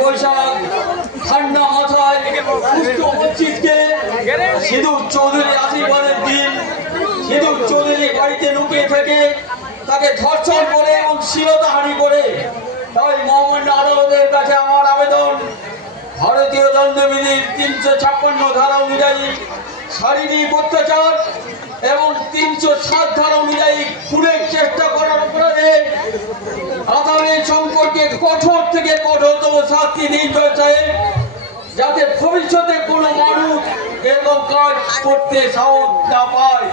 বৈশাখ ঠান্ডা মাথায় সুস্থ মসজিদকে সিঁদুর চৌধুরী আশীর্বাদের দিন সিঁদুর চৌধুরী বাড়িতে লুকিয়ে থেকে তাকে ধর্ষণ করে এবং শ্লীলতাহানি করে। তাই মহামান্য আদালতের কাছে আমার আবেদন, ভারতীয় দণ্ডবিধির 356 ধারা অনুযায়ী শারীরিক অত্যাচার এবং 307 ধারা অনুযায়ী খুনের চেষ্টা করার অপরাধে আসামি শঙ্করকে কঠোর থেকে কঠোরতম শাস্তি নির্দেশ চায়, যাতে ভবিষ্যতে কোনো মানুষ এরকম কাজ করতে সাহস না পায়।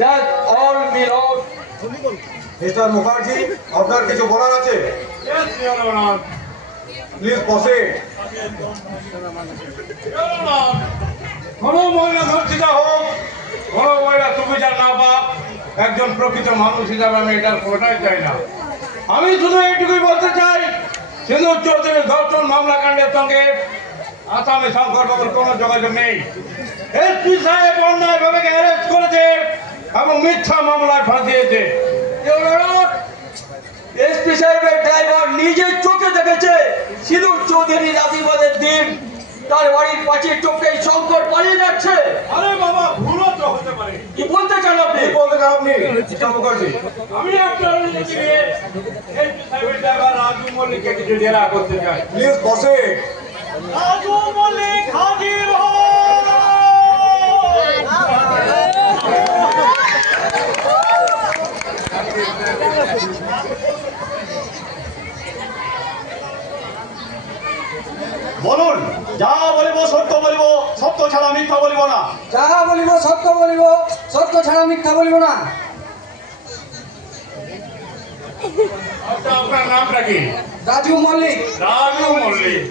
That's all me Lord. Mister Mukherjee, আপনার কিছু বলার আছে? প্লিজ বসে। কোনো মহিলা ধর্ষিতা হোক, কোনো মহিলা সুবিচার না পাক, একজন প্রকৃত মানুষ হিসাবে আমি এটার কোনোটাই চাই না। আমি শুধু এইটুকুই বলতে চাই, সিঁদুর চৌধুরীর ধর্ষণ মামলা কাণ্ডের সঙ্গে আসামি শঙ্কর বাবুর কোনো যোগাযোগ নেই। এসপি সাহেব অন্যায়ভাবে অ্যারেস্ট করেছে এবং মিথ্যা মামলায় ফাঁসিয়েছে। এসপি সাহেবের ড্রাইভার নিজের চোখে দেখেছে সিঁদুর চৌধুরীর আশীর্বাদের দিন তার বাড়ির পাঁচিল টপকে শঙ্কর পালিয়ে যাচ্ছে। আরে বাবা, ভুলও তো হতে পারে। কি বলতে চান আপনি? মুখার্জি, আমি আপনার এসপি সাহেবের ড্রাইভার রাজু মল্লিককে কিছু জেরা করতে চাই। প্লিজ বসে। রাজু মল্লিক হাজির হও। বলুন, যা বলিব সত্য বলিব, সত্য ছাড়া মিথ্যা বলিব না। যা বলিব সত্য বলিব, সত্য ছাড়া মিথ্যা বলিব না। আচ্ছা, আপনার নামটা কি? রাজু মল্লিক। রাজু মল্লিক।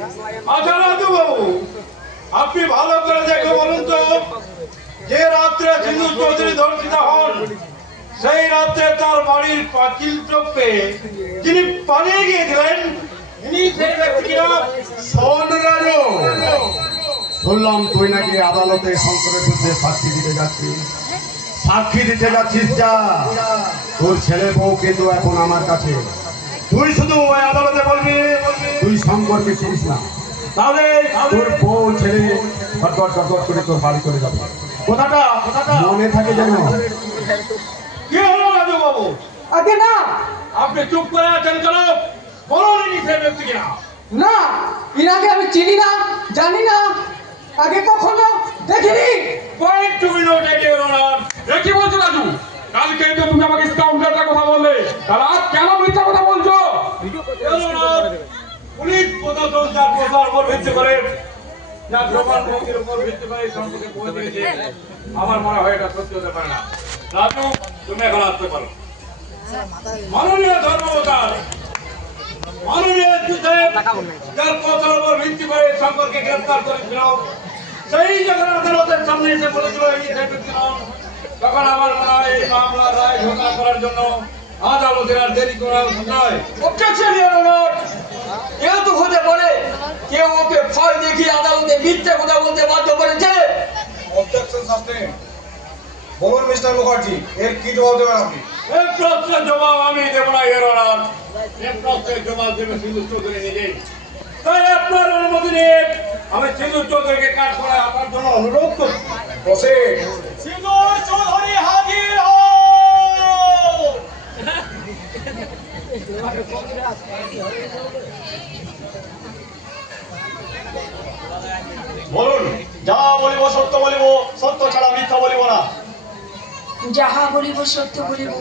আচ্ছা রাজু বাবু, আপনি ভালো করে দেখে বলুন তো, যে রাত্রে সিঁদুর চৌধুরী ধর্ষিত হন সেই রাত্রে তার বাড়ির পাঁচিল টপকে যিনি পালিয়ে গিয়েছিলেন, ইনি সেই ব্যক্তি কিনা? শোন রাজু, শুনলাম তুই নাকি আদালতে শঙ্করের বিরুদ্ধে সাক্ষী দিতে যাচ্ছিস। সাক্ষী দিতে যাচ্ছিস যা, তোর ছেলে বউ কিন্তু এখন আমার কাছে। তুই শুধু ওই আদালতে বলবি তুই শঙ্করকে চিনিস না, তাহলে তোর বউ ছেলে গটগট গটগট করে তোর বাড়ি চলে যাবে। কথাটা মনে থাকে যেন। কি হলো রাজু বাবু? আগে না আপনি চুপ করে আছেন কেন? বলুন ইনি সেই ব্যক্তি কিনা? না, ইনাকে আমি চিনি না, জানি না, আগে কখনো দেখিনি। Point to be noted your honour. কি বলছো রাজু? কালকে তো তুমি আমাকে কাউন্টারটা কথা বললে, তাহলে আজ কেন মিথ্যা কথা বলছো? পুলিশ প্রশাসন যার প্রচার উপর ভিত্তি করে, যার প্রমাণ ভঙ্গির উপর ভিত্তি করে সম্পর্কে বলে দিয়েছে, আমার মনে হয় এটা সত্যি হতে পারে না। রাজু, তুমি এখন আসতে পারো। মাননীয় ধর্মবতার, মাননীয় সাহেব যার প্রচার উপর ভিত্তি করে শঙ্করকে গ্রেফতার করেছিল, সেই যখন আদালতের সামনে এসে বলেছিল এই ব্যক্তি নন, তখন আমার মনে হয় এই মামলার রায় ঘোষণা করার জন্য আদালতের আর দেরি করা উচিত নয়। Objection your honour. কেউ তো হতে পারে কেউ ওকে ভয় দেখিয়ে আদালতে মিথ্যা কথা বলতে বাধ্য করেছে। অবজেকশন সাসটেইন। বলুন মিস্টার মুখার্জি, এর কি জবাব দেবেন আপনি? এই প্রশ্নের জবাব আমি দেব না ইওর অনার। এই প্রশ্নের জবাব দেবে সিঁদুর চৌধুরী নিজেই। তাই আপনার অনুমতি নিয়ে আমি সিঁদুর চৌধুরীকে কাজ করে আপনার জন্য অনুরোধ করছি। বসে। সিঁদুর চৌধুরী হাজির হও। বলুন, যা বলিব সত্য বলিব, সত্য ছাড়া মিথ্যা বলিব না। যাহা বলিব সত্য বলিব,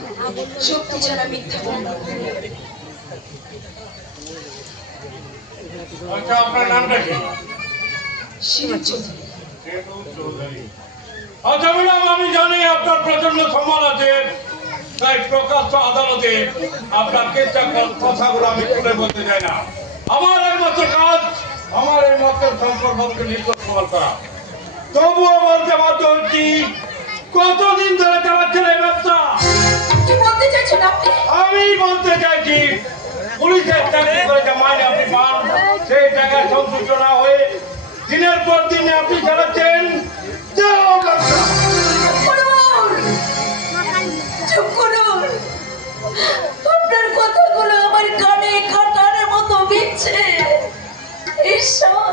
সত্য ছাড়া মিথ্যা বলিব। আচ্ছা, আপনার নামটা কি? সিঁদুর চৌধুরী। আচ্ছা ম্যাডাম, আমি জানি আপনার প্রচন্ড সম্মান আছে, তাই প্রকাশ্য আদালতে আপনার কথাগুলো আমি তুলে বলতে চাই না। আমার একমাত্র কাজ, আমার এই মাত্র শঙ্কর বাবুকে নির্দোষ প্রমাণ করা। তবুও বলতে বাধ্য হচ্ছি, কতদিন ধরে চালাচ্ছেন এই ব্যবসা? কি বলতে চাইছেন আপনি? আমি বলতে চাইছি পুলিশের চাকরি করে যে মাইনে আপনি পান সেই টাকায় সন্তুষ্ট না হয়ে দিনের পর দিন আপনি চালাচ্ছেন। চুপ করুন, আপনার কথাগুলো আমার কানে কাটারের মতো বিচ্ছে। ঈশ্বর,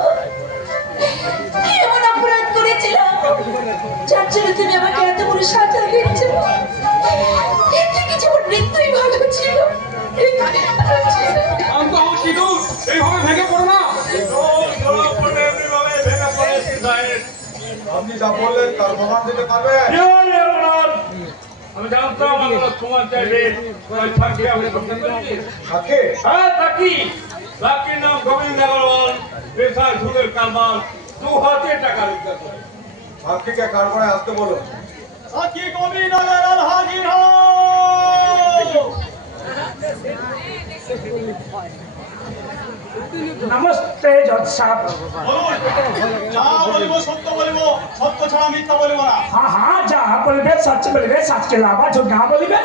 কি এমন অপরাধ করেছিলাম যার জন্য তুমি আমাকে এত বড় সাজা দিচ্ছ? এর থেকে যেমন মৃত্যুই ভালো ছিল। শান্ত হও সিধু, এইভাবে ভেঙে পড়ো না। আপনি যা বললেন তার প্রমাণ দিতে পারবেন? আমি জানতাম আপনারা তোমার চাইবে সাক্ষী আমি সাক্ষী? হ্যাঁ সাক্ষী। সাক্ষীর নাম গোবিন্দ আগরওয়াল, পেশায় সুদের কারবার, 2 হাতে টাকা রোজগার করে। সাক্ষীকে কারবারে আসতে বলুন। সাক্ষী গোবিন্দ আগরওয়াল হাজির হও। নমস্তে জজ সাহেব। যা বলিব সত্য বলিব, সত্য ছাড়া মিথ্যা বলিব না। हाँ हाँ जहाँ बोलबे सच बोलबे, सच के अलावा झूठ ना बोलबे।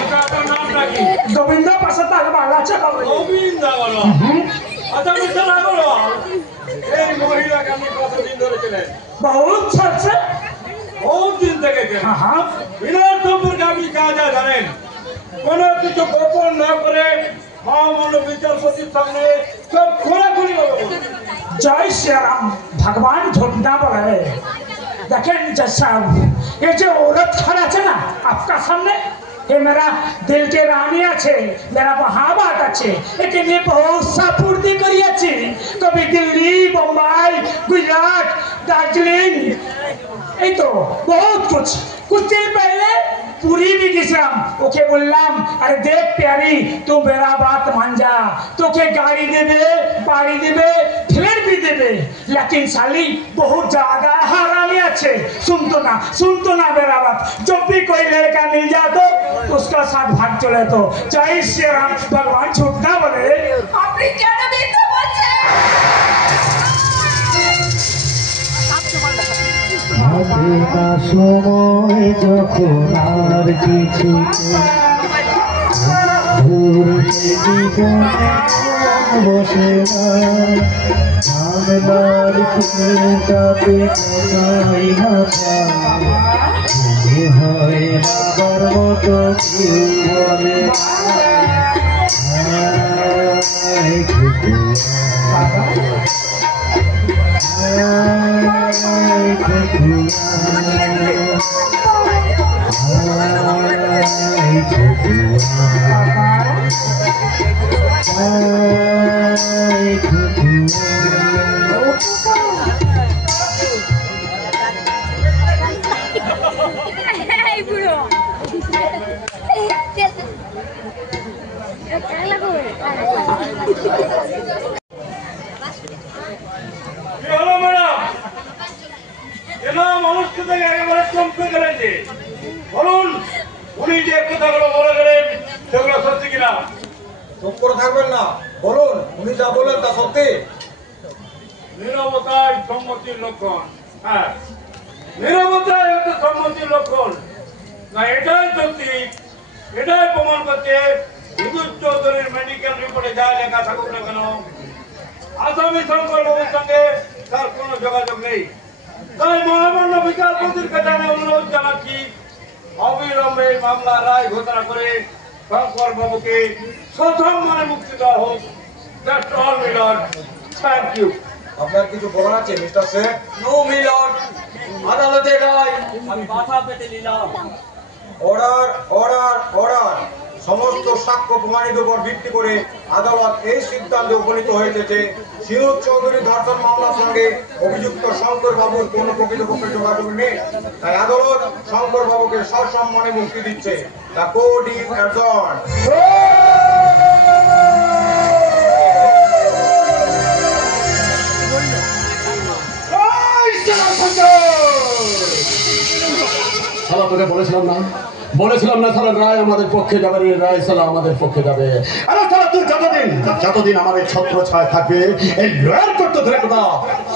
আচ্ছা আপনার নামটা কি? गोविंद पास वाला चला গোবিন্দ আগরওয়াল। আচ্ছা মিস্টার আগরওয়াল, এই মহিলাকে আপনি কতদিন ধরে চেনেন? बहुत सच। বহুত দিন থেকে চেনেন। हाँ हाँ বিনার সম্পর্কে আপনি যা যা জানেন কোনো কিছু গোপন না করে মহামান্য বিচারপতির সামনে সব খোলাখুলি ভাবে বলুন। जय श्री राम। भगवान झूठ ना बोले। देखें जज साहब, ये जो औरत खड़ा है ना आपका सामने, ये मेरा दिल के रानी আছে, मेरा महाबात আছে, একে নিয়ে बहुत सापूर्ति করিয়াছি। कभी दिल्ली, बम्बई, गुजरात, दार्जिलिंग, এই তো बहुत कुछ दिन पहले पूरी भी गिसलाम। ओके बोललाम, अरे देख प्यारी तू मेरा बात मान जा, तोके गाड़ी देबे, बाड़ी देबे, फ्लैट भी देबे, लेकिन साली बहुत ज्यादा हरामी अच्छे। सुन तो ना मेरा बात। जब भी कोई लड़का मिल जातो उसका साथ भाग चले। तो जय श्री राम। भगवान झूठ ना बोले। আপনি কেন মিথ্যা বলছেন? হবে না সময় যখন আর কিছু বসে না বাংলার তাতে কোথায় মাথা হয় বাবার মতো কেউ বলে Hey, bro. কি হলো ম্যাডাম? কেন মানুষকে থেকে একেবারে চমকে গেলেন যে? বলুন, উনি যে কথাগুলো বলে গেলেন সেগুলো সত্যি কিনা? চুপ করে থাকবেন না, বলুন উনি যা বললেন তা সত্যি? নীরবতাই সম্মতির লক্ষণ। হ্যাঁ, নীরবতাই হচ্ছে সম্মতির লক্ষণ। না এটাই সত্যি, এটাই প্রমাণ করছে বিদ্যুৎ চৌধুরীর মেডিকেল রিপোর্টে যা লেখা থাকুক না কেন আসামি শঙ্কর বাবুর সঙ্গে তার কোনো যোগাযোগ নেই। তাই মহামান্য বিচারপতির কাছে আমি অনুরোধ জানাচ্ছি অবিলম্বে মামলা রায় ঘোষণা করে শঙ্কর বাবুকে সসম্মানে মুক্তি দেওয়া হোক। That's all my lord, thank you. আপনার কিছু বলার আছে মিস্টার শেখ? নো মিলর্ড, আদালতের রায় আমি মাথা পেতে নিলাম। Order order order. সমস্ত সাক্ষ্য প্রমাণিত উপর ভিত্তি করে আদালত এই সিদ্ধান্তে উপনীত হয়েছে যে সিনুর চৌধুরী ধর্ষণ মামলার সঙ্গে অভিযুক্ত শঙ্কর বাবুর কোনো প্রকৃতপক্ষে যোগাযোগ নেই। তাই আদালত শঙ্কর বাবুকে সসম্মানে মুক্তি দিচ্ছে। The court is adjourned. সালা তোকে বলেছিলাম না সালা রায় আমাদের পক্ষে যাবে, রায় সালা আমাদের পক্ষে যাবে। আরে সালা তুই যতদিন আমাদের ছত্র ছায় থাকবে এই লয়ার করতে ধরে কথা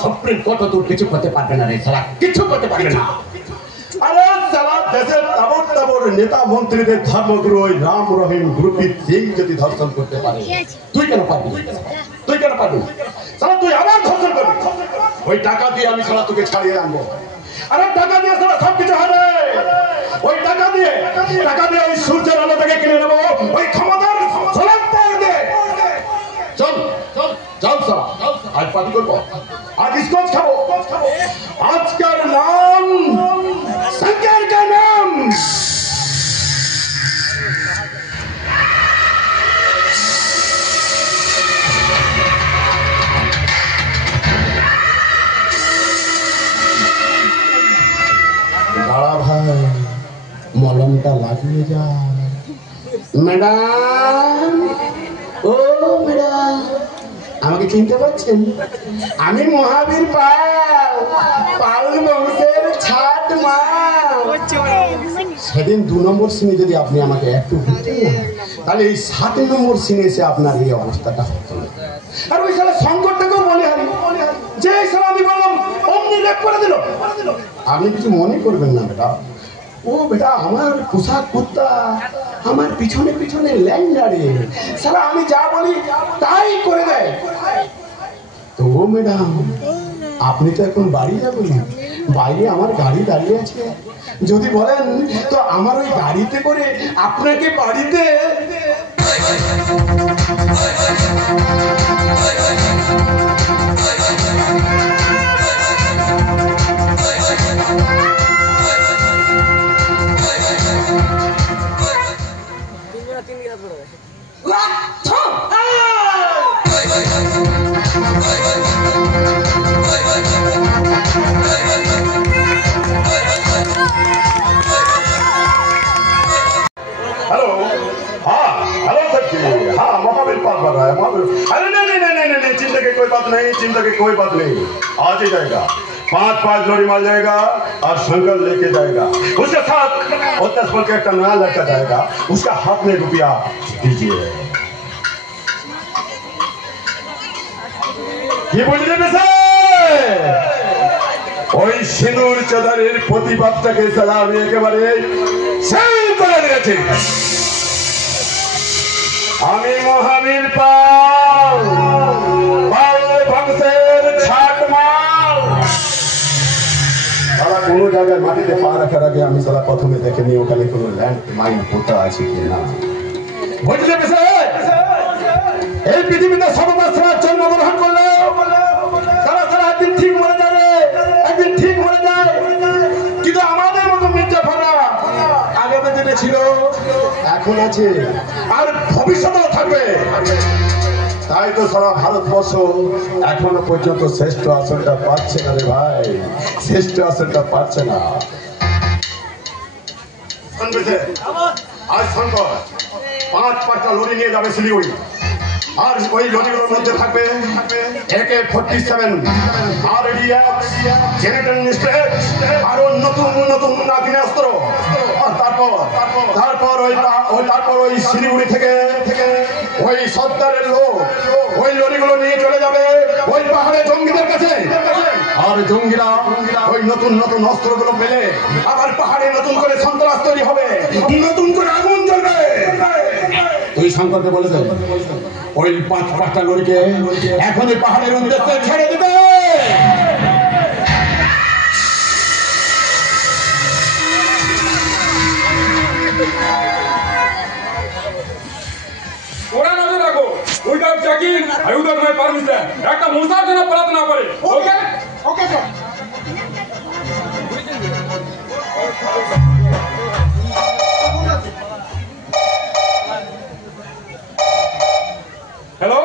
সুপ্রিম কোর্ট তোর কিছু করতে পারবে না রে সালা, কিছু করতে পারবে না। আরে সালা দেশের তাবুর তাবড় নেতা মন্ত্রীদের ধর্মগুরু ওই রাম রহিম গ্রুপের সিং যদি ধর্ষণ করতে পারে, তুই কেন পারবি? তুই কেন পারবি? সারা তুই আবার ধর্ষণ করবি। ওই টাকা দিয়ে আমি সারা তোকে ছাড়িয়ে আনবো। আরে টাকা দিয়ে সারা সবকিছু হবে। ওই টাকা দিয়ে ওই সূর্যের আলো থেকে কিনে নেবো, ওই ক্ষমতার ঝলক পাওয়া দে। চল চল চল সারা, আজ পার্টি করবো, আজ স্কচ খাবো। আজকের নাম শঙ্কর का नाम। দাঁড়া ভাই, মলমটা লাগিয়ে যা। ম্যাডাম, ও ম্যাডাম, আমাকে চিনতে পারছেন? আমি মহাবীর পাল, পাল বংশের ছাট মা। সেদিন 2 নম্বর সিনে যদি আপনি আমাকে একটু ভুলতেন না, তাহলে এই 7 নম্বর সিনে এসে আপনার এই অবস্থাটা হতো না। আর ওই সালা সংকটটাকেও বলে হারি, যে এই সালা আমি বললাম অমনি রেপ করে দিল। আপনি কিছু মনে করবেন না বেটা, ও বেটা আমার পোশাক কুত্তা, আমার পিছনে পিছনে ল্যান্ডারে সালা আমি যা বলি তাই করে দেয়। তো ম্যাডাম, আপনি তো এখন বাড়ি যাবেন, বাইরে আমার গাড়ি দাঁড়িয়ে আছে। যদি বলেন তো আমার ওই গাড়িতে করে আপনাকে বাড়িতে। हेलो, हाँ हेलो सर जी, हाँ महावीर पाल बोल रहा है महावीर। अरे नहीं, चिंता की कोई बात नहीं, चिंता की कोई बात नहीं, आज ही जाएगा। 5 लोरी मार जाएगा और शंकर लेके जाएगा। उसके साथ 10 बोल के एक नया लड़का जाएगा, उसका हाथ में रुपया दीजिए। কি বুঝলি বেশে? ওই সিঁদুর চাঁদারের প্রতিবাদটাকে সালা আমি একেবারে সেই করে দিয়েছি। আমি মহাবীর পাল, পাল বংশের ছাট মাল। সালা কোনো জায়গায় মাটিতে পা রাখার আগে আমি সালা প্রথমে দেখে নিই ওখানে কোনো ল্যান্ড মাইন পোতা আছে কিনা। বুঝলি বেশে? এই পৃথিবীতে সর্বদার জন্মগ্রহণ করলে তারা একদিন ঠিক মরে যাবে, একদিন ঠিক মরে যায়। কিন্তু আমাদের মতো মির্জাফররা আগে যেটা ছিল এখন আছে আর ভবিষ্যতেও থাকবে। তাই তো সারা ভারতবর্ষ এখনো পর্যন্ত শ্রেষ্ঠ আসনটা পাচ্ছে না রে ভাই, শ্রেষ্ঠ আসনটা পাচ্ছে না। আজ শঙ্কর 5 লরি নিয়ে যাবে শিলিগুড়ি, আর ওই লরিগুলোর মধ্যে থাকবে AK-47 আর জেনারেটর নিশ্চয় আরো নতুন আগ্নেয়াস্ত্র। আর তারপর ওই শিলিগুড়ি থেকে ওই সর্দারের লোক ওই লরিগুলো নিয়ে চলে যাবে ওই পাহাড়ে জঙ্গিদের কাছে। আর জঙ্গিরা ওই নতুন অস্ত্রগুলো পেলে আবার পাহাড়ে নতুন করে সন্ত্রাস তৈরি হবে, নতুন করে আগুন জ্বলবে। তুই শঙ্করকে বলে দে ওই 5টা লরিকে এখনই পাহাড়ের উদ্দেশ্যে ছেড়ে দেবে। ওরা নজর রাখো, উইদাউট চেকিং আর উইদাউট মাই পারমিশন একটা মশার জন্য পালাতে না পারে। ওকে ওকে স্যার। হ্যালো,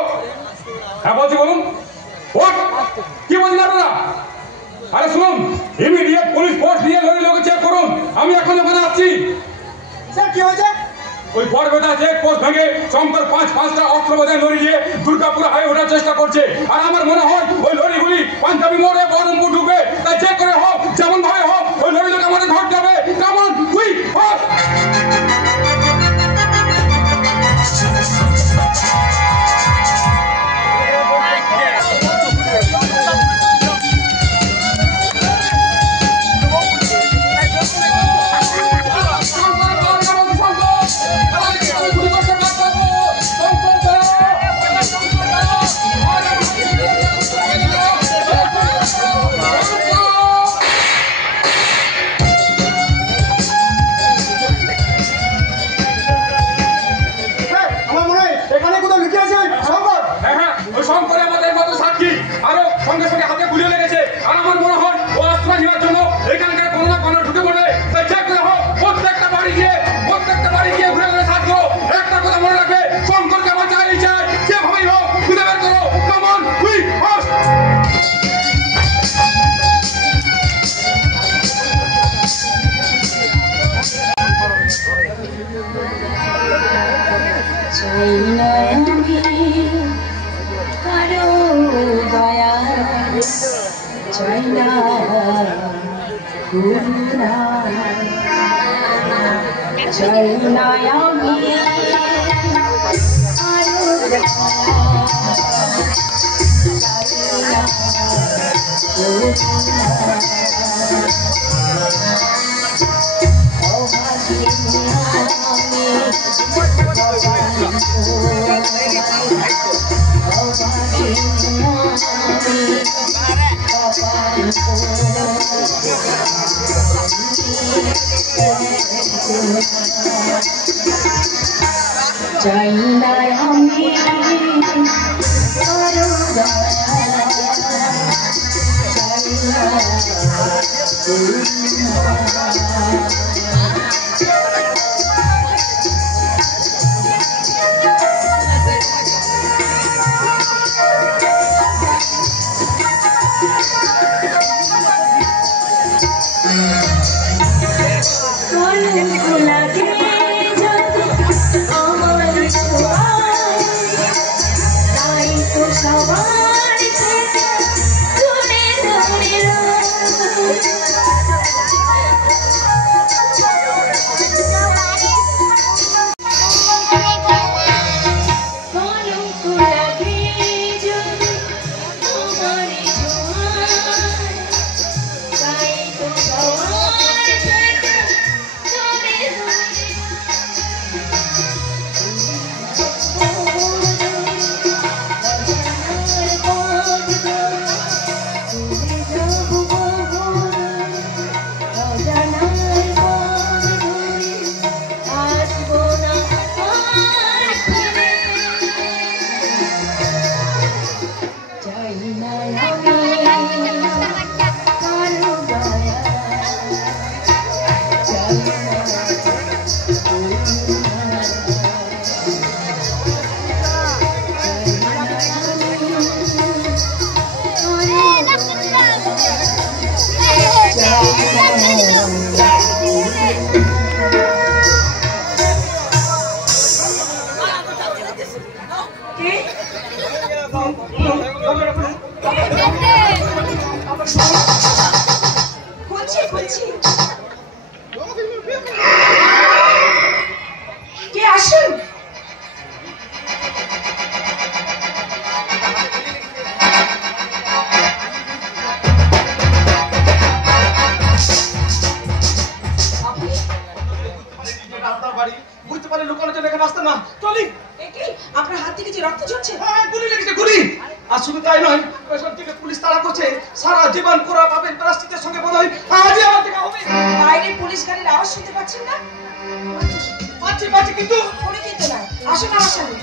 হ্যাঁ বলছি, বলুন। হোয়াট, কি বলছেন আপনারা? আরে শুনুন, ইমিডিয়েট পুলিশ ফোর্স দিয়ে লরি লোকে চেক করুন। আমি এখন ওখানে আসছি। স্যার কি হয়েছে? ওই বরবেটা চেক পোস্ট ভেঙে শঙ্কর 5টা অস্ত্র বোঝাই লরি দিয়ে দুর্গাপুর হাই ওঠার চেষ্টা করছে। আর আমার মনে হয় ওই লরিগুলি পাঞ্জাবি মোড়ে বহরমপুর ঢুকবে। তাই চেক করে হোক, যেমন ভাবে হোক ওই লরি লোক আমাদের ধরতে হবে। কেমন উই হোক। Come on. ওই শঙ্করে আমাদের মতো সাক্ষী আরো সঙ্গে সঙ্গে হাতে গুলিয়ে লেগেছে। আর আমার মনে হয় ও আশ্রয় নেওয়ার জন্য এখানকার কোনো না কোনো ঢুকে পড়বে। তাই যে করে হোক প্রত্যেকটা বাড়ি গিয়ে ঘুরে ঘুরে থাকবো। একটা কথা মনে রাখবে, শঙ্করকে আমার চাই চাই, যেভাবেই হোক খুঁজে বের করো। Come on, we must. চাই না আমি কারো দয়া, চাই না করুণা, চাই না আমি কারো দয়া, চাই না করুণা। চাই না আমি কারো দয়া, চাই না সারা জীবন পুরা পাবেন পরিস্থিতির সঙ্গে বোধ হয় আজ আমার দেখা হবে। বাইরে পুলিশ গাড়ির আওয়াজ শুনতে পাচ্ছেন না? পাচ্ছি কিন্তু কোনো কিন্তু নাই। আসুন আমার সঙ্গে।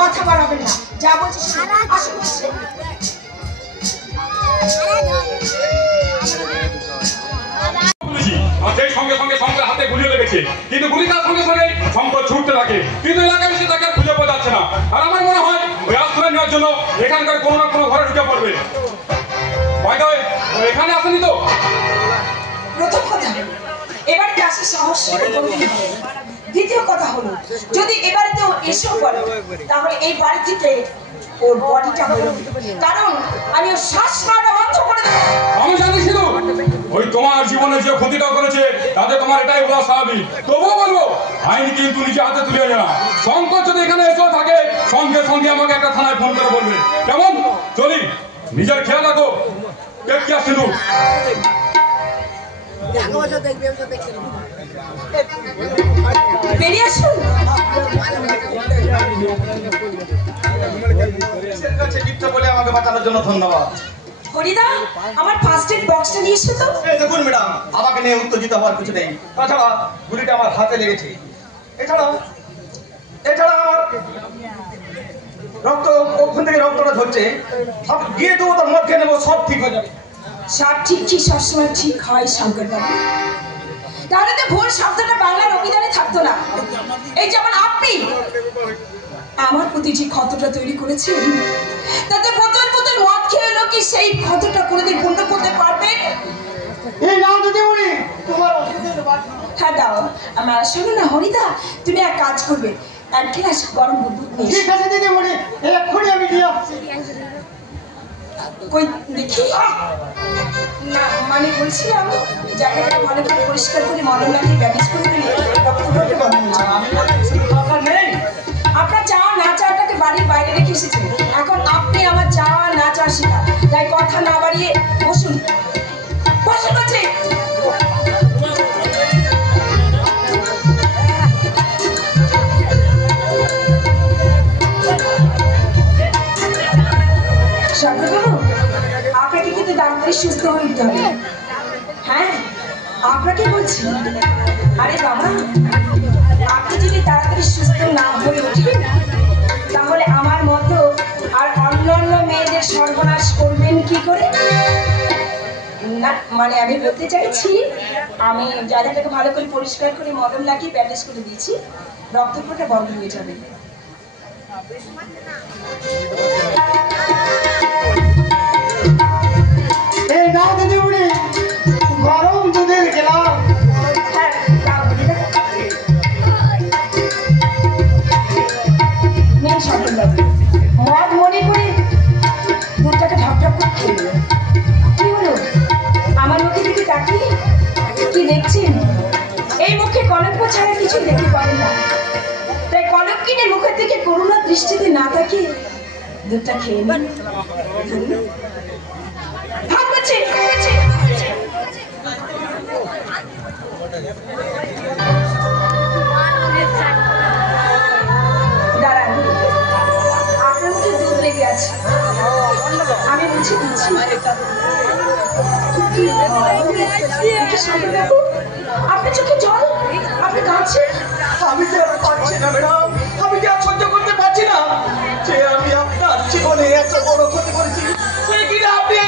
কথা বাড়াবেন না, যা বলছি আসুন। সঙ্গে সঙ্গে শঙ্করের হাতে গুলি লেগেছে, কিন্তু গুলি তার সঙ্গে সঙ্গে শঙ্কর ছুটতে থাকে, কিন্তু এলাকায় বেশি তাকে খুঁজে পাওয়া যাচ্ছে না। আর আমার মনে হয় ওই আশ্রয় নেওয়ার জন্য এখানকার কোনো না কোনো ঘরে ঢুকে পড়বে। এখানে আসেনি তো? প্রথম কথা, এবারে আসে সাহস। দ্বিতীয় কথা হলো, যদি এবারেতেও এসো করে তাহলে এই বাড়ি থেকে ওর বডিটা হলো, কারণ আমি ওর শ্বাস নেওয়াটা বন্ধ করে দেবো। আমি জানি শুধু ওই তোমার জীবনে যে ক্ষতিটা করেছে তাতে তোমার এটাই বলা স্বাভাবিক। তবুও বলবো আইন কিন্তু নিজে হাতে তুলে না। শঙ্কর যদি এখানে এসেও থাকে সঙ্গে সঙ্গে আমাকে একটা থানায় ফোন করে বলবে। কেমন? চলি, নিজের খেয়াল রাখো। কে শুধু বেরিয়ে আসুন। বলে আমাকে বাঁচানোর জন্য ধন্যবাদ। হরিদা, আমার ফার্স্ট এড বক্সটা নিয়ে এসো তো। এই দেখুন ম্যাডাম, আমাকে নিয়ে উত্তেজিত হওয়ার কিছু নেই। তাছাড়া গুলিটা আমার হাতে লেগেছে। এছাড়া আমার রক্ত ওখান থেকে রক্তটা ঝরছে, সব গিয়ে দেবো, তার মদ খেয়ে নেবো, সব ঠিক হয়ে যাবে। সব ঠিক কি সবসময় ঠিক হয় শঙ্কর বাবু? তাহলে তো ভোর শব্দটা বাংলার অভিধানে থাকতো না। এই যেমন আপনি আমার প্রতি যে ক্ষতটা তৈরি করেছেন, তাতে বোতল বোতল মদ খেয়ে এলো কি সেই ক্ষতটা কোনোদিন পূর্ণ করতে পারবেন? এই নাও দিদিমণি তোমার হ্যাঁ দাও আমার। শোনো না হরিদা, তুমি এক কাজ করবে, এক গ্লাস গরম দুধ নিয়ে ঠিক আছে দিদিমণি, এক্ষুনি আমি দিয়ে আসছি। কই দেখি না, মানে বলছিলাম জায়গাটা ভালো করে পরিষ্কার করে মলম লাগিয়ে ব্যান্ডেজ করে দিলে রক্তটা বন্ধ হয়ে যাবে। দরকার নেই। আপনার চাওয়া না চাওয়াটাকে বাড়ির বাইরে রেখে এসেছেন, এখন আপনি আমার চাওয়া না চাওয়া শেখা। তাই কথা না বাড়িয়ে বসুন, বসুন বলছি। শঙ্করবাবু, আপনাকে কিন্তু ডাক্তারি সুস্থ হয়ে উঠতে হবে। হ্যাঁ আপনাকে বলছি। আরে বাবা, আপনি যদি তাড়াতাড়ি সুস্থ না হয়ে ওঠেন, তাহলে আমার মতো আর অন্যান্য মেয়েদের সর্বনাশ করবেন কি করে? না মানে আমি বলতে চাইছি, আমি জায়গাটাকে ভালো করে পরিষ্কার করে মলম লাগিয়ে ব্যান্ডেজ করে দিয়েছি, রক্তটা বন্ধ হয়ে যাবে। এই নাও দিদিমণি গরম দুধের গেলাম। হ্যাঁ দাও দিদা। নিন শঙ্করবাবু, মদ মনে করে দুধটাকে ঢপঢপ করে খেয়ে নিল। কি হলো আমার মুখে দিকে তাকিয়ে কি দেখছেন? এই মুখে কলঙ্ক ছাড়া কিছু দেখতে পারেন না, তাই কলঙ্কিনীর মুখের দিকে করুণা দৃষ্টিতে না তাকিয়ে দুধটা খেয়ে নিন। ভাগ করছে, ভাগ করছে। দাঁড়ান, আপনার মুখে দুধ লেগে আছে, আমি বুঝে দিচ্ছি। শঙ্করবাবু, আপনার চোখে জল, আপনি কাঁদছেন। আমি তো আর পারছি না ম্যাডাম, আমি কি আর সহ্য করতে পারছি না যে আমি আপনার জীবনে এত বড় ক্ষতি করেছি, সে কিনা আপনি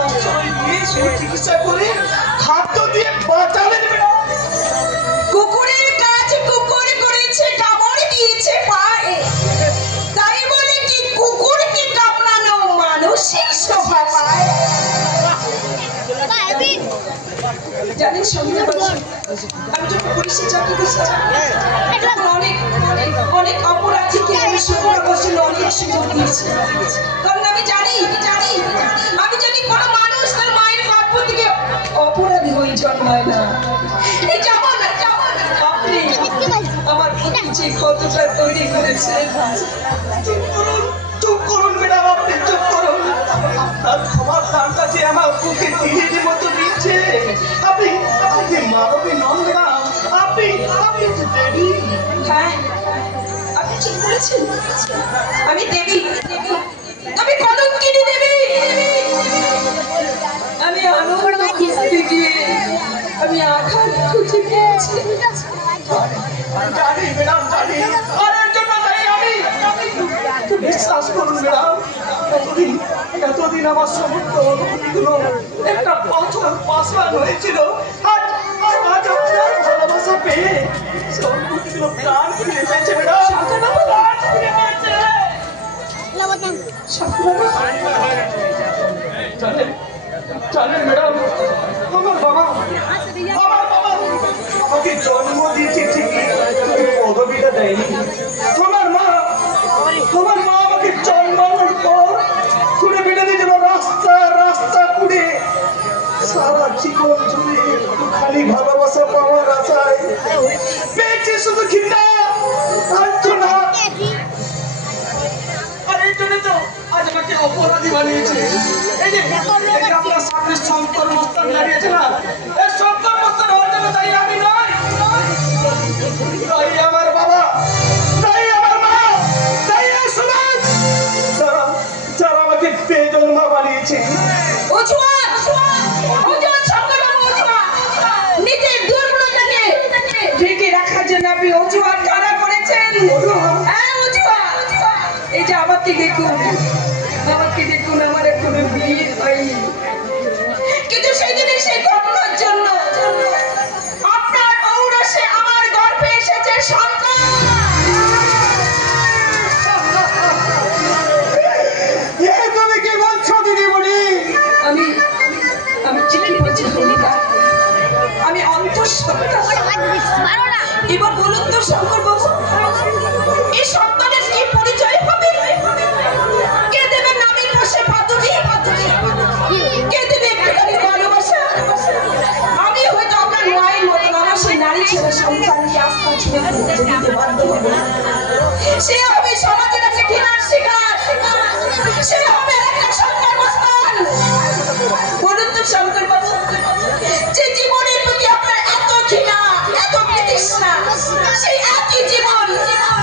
আশ্রয় দিয়ে চিকিৎসা করে খাদ্য দিয়ে বাঁচালেন ম্যাডাম। কুকুরের কাজ কুকুর করেছে, কামড় দিয়েছে পায়ে, তাই বলে কি কুকুরকে কামড়ানো মানসিক শোভা পায়? জানেন শঙ্করবাবু, আমি যখন পুলিশে চাকরি করছিলাম, তখন অনেক অনেক অপরাধীকে আমি সুন্দর বসে অনেক সুযোগ দিয়েছি। কারণ আমি জানি কোনো মানুষ তার মায়ের গর্ভ থেকে অপরাধী হয়ে জন্মায় না। এই যেমন আপনি আমার প্রতি যে ক্ষতটা তৈরি করেছেন। চুপ করুন ম্যাডাম, আপনি চুপ করুন। আপনার ক্ষমার দানটা যে আমার বুকে তীরের মতো দিচ্ছে। আপনি মানবী নন ম্যাডাম, আপনি যে দেবী। হ্যাঁ আপনি ঠিক বলেছেন, আমি দেবী, আমি কলঙ্কিনী দেবী। আমি আনন্দ খুঁজতে গিয়ে আমি আঘাত খুঁজে পেয়েছি। জানি ম্যাডাম, জানি। আর এর জন্য তাই আমি বিশ্বাস করুন ম্যাডাম, এতদিন আমার সমস্ত অনুভূতিগুলো একটা পাথর পাশান হয়েছিল। আজ আপনার ভালোবাসা পেয়ে সে অনুভূতিগুলো প্রাণ ফিরে পেয়েছে ম্যাডাম। শঙ্করবাবু, প্রাণ ফিরে পেয়েছে। শঙ্করবাবু, জানেন ম্যাডাম, আমার বাবা আমাকে জন্ম দিয়েছে ঠিকই, কিন্তু পদবিটা দেয়নি। আমার মা আমাকে জন্মানোর পর ছুড়ে ফেলে দিয়েছিল রাস্তা কুড়ে। সারা জীবন জুড়ে খালি ভালোবাসা পাওয়ার আশায় পেয়েছে শুধু ঘৃণা আর জোনা। আর এই জন্য তো আজ আমাকে অপরাধী বানিয়েছে। এই যে আপনার সামনে শঙ্কর মস্তান দাঁড়িয়েছে না, এই শঙ্কর মস্তান হওয়ার জন্য তাই আমি নয়, তাই আমার বাবা, তাই আমার মা, তাই এই সমাজ, যারা আমাকে বেজন্মা বানিয়েছে। নিজের দুর্বলতাকে ঢেকে রাখার জন্য আপনি অজুহাত কারা করেছেন? হ্যাঁ অজুহাত। এই যে আমাকে দেখুন আমার এখনো বিয়ে হয়নি, কিন্তু সেই দিনের সেই ঘটনার জন্য আপনার ঔরসে আমার গর্ভে এসেছে সন্তান। তুমি কি বলছো দিদিমণি? আমি ঠিকই বলছি হরিদা, আমি অন্তঃসত্ত্বা। এবার বলুন তো শঙ্কর বাবু, এই সন্তানের কি পরিচয় হবে? কে দেবে নামের বসে পাতুরি? কে দেবে একটুখানি ভালোবাসা? আমি হয়তো আপনার মায়ের মতন আমার সেই নারী ছেলে সন্তানকে আস্থা ছুঁয়ে দিতে বাধ্য হবো। সে হবে সমাজের একটা ঘৃণার শিকার, সে হবে একটা সন্তান মস্তান। বলুন তো শঙ্কর বাবু, যে জীবনের প্রতি আপনার এত ঘৃণা, এত বিতৃষ্ণা, সেই একই জীবন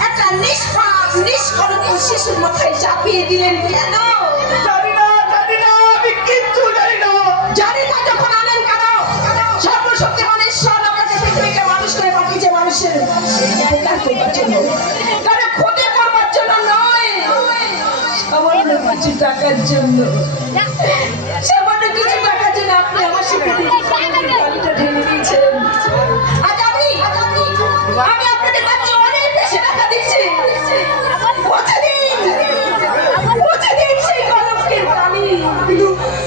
একটা নিষ্পাপ নিষ্কলঙ্ক শিশুর মাথায় চাপিয়ে দিলেন কেন? জানি না, আমি কিচ্ছু জানি না। জানি না যখন আনেন কেন? সর্বশক্তিমান ঈশ্বর আপনাকে পৃথিবীকে মানুষ করে পাঠিয়েছে মানুষের উপকার করবার জন্য, কারো ক্ষতি করবার জন্য নয়। সামান্য কিছু টাকার জন্য, সামান্য কিছু টাকার জন্য আপনি আমার সাথে গাড়িটা ঢেলে দিয়েছেন। আজ আমি আপনাদের কাছে অনেক বেশি টাকা দিচ্ছি। পৌঁছে দিন সেই কলঙ্কের দামি।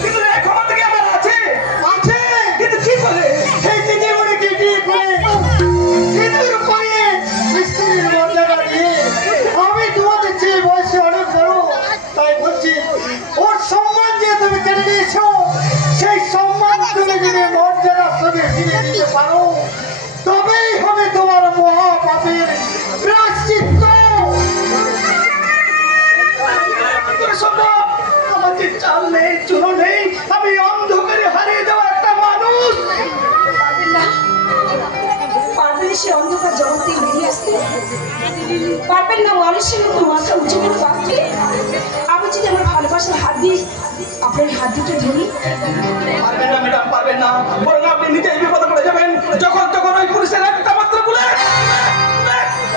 কিন্তু এখন থেকে আমার আছে, কিন্তু কি করে? সেই দিদিমণিকে বিয়ে করে সিঁদুর পরিয়ে স্ত্রীর মর্যাদা দিয়ে আমি তোমাদের চেয়ে বয়সে অনেক বড়, তাই বলছি ওর সম্মান যে তুমি কেড়ে নিয়েছো, সেই সম্মান তুমি যদি মর্যাদার সঙ্গে ফিরে দিতে পারো, তবেই হবে তোমার মহাপাপের প্রায়শ্চিত্ত। আমার যে চাল নেই, চুলো নেই, আমি অন্ধকারে হারিয়ে যাওয়া একটা মানুষ। পারবেন সে অন্ধকার জগৎ থেকে বেরিয়ে আসতে? পারবেন না মানুষের মতো মাথা উঁচু করে বাঁচতে? আমি যদি আমার ভালোবাসার হাত দিই, আপনার হাত দুটো ধরি। পারবেন না ম্যাডাম, পারবেন না। বরং আপনি নিজেই বিপদে পড়ে যাবেন যখন তখন ওই পুলিশের একটা মাত্র বলে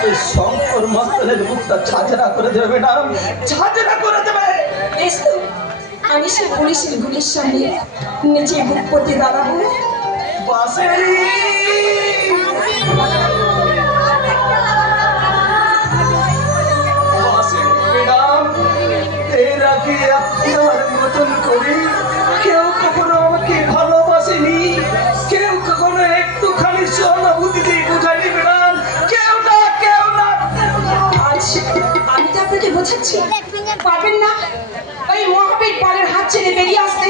এই শঙ্কর মস্তানের মুখটা ছাজরা করে দেবে ম্যাডাম, ছাজরা করে দেবে। বেশ তো, আমি সে পুলিশের গুলির সামনে নিজে বুক পড়তে দাঁড়াবো। বাসেরি ম্যাডাম, এর আগে আপনার মতন করে কেউ কখনো আমাকে ভালোবাসেনি, কেউ কখনো একটুখানি সহানুভূতি দিয়ে বোঝায়নি ম্যাডাম, কেউ না। আজ আমি তো আপনাকে বোঝাচ্ছি, পারবেন না ওই মহাবীর পালের হাত ছেড়ে বেরিয়ে আসতে?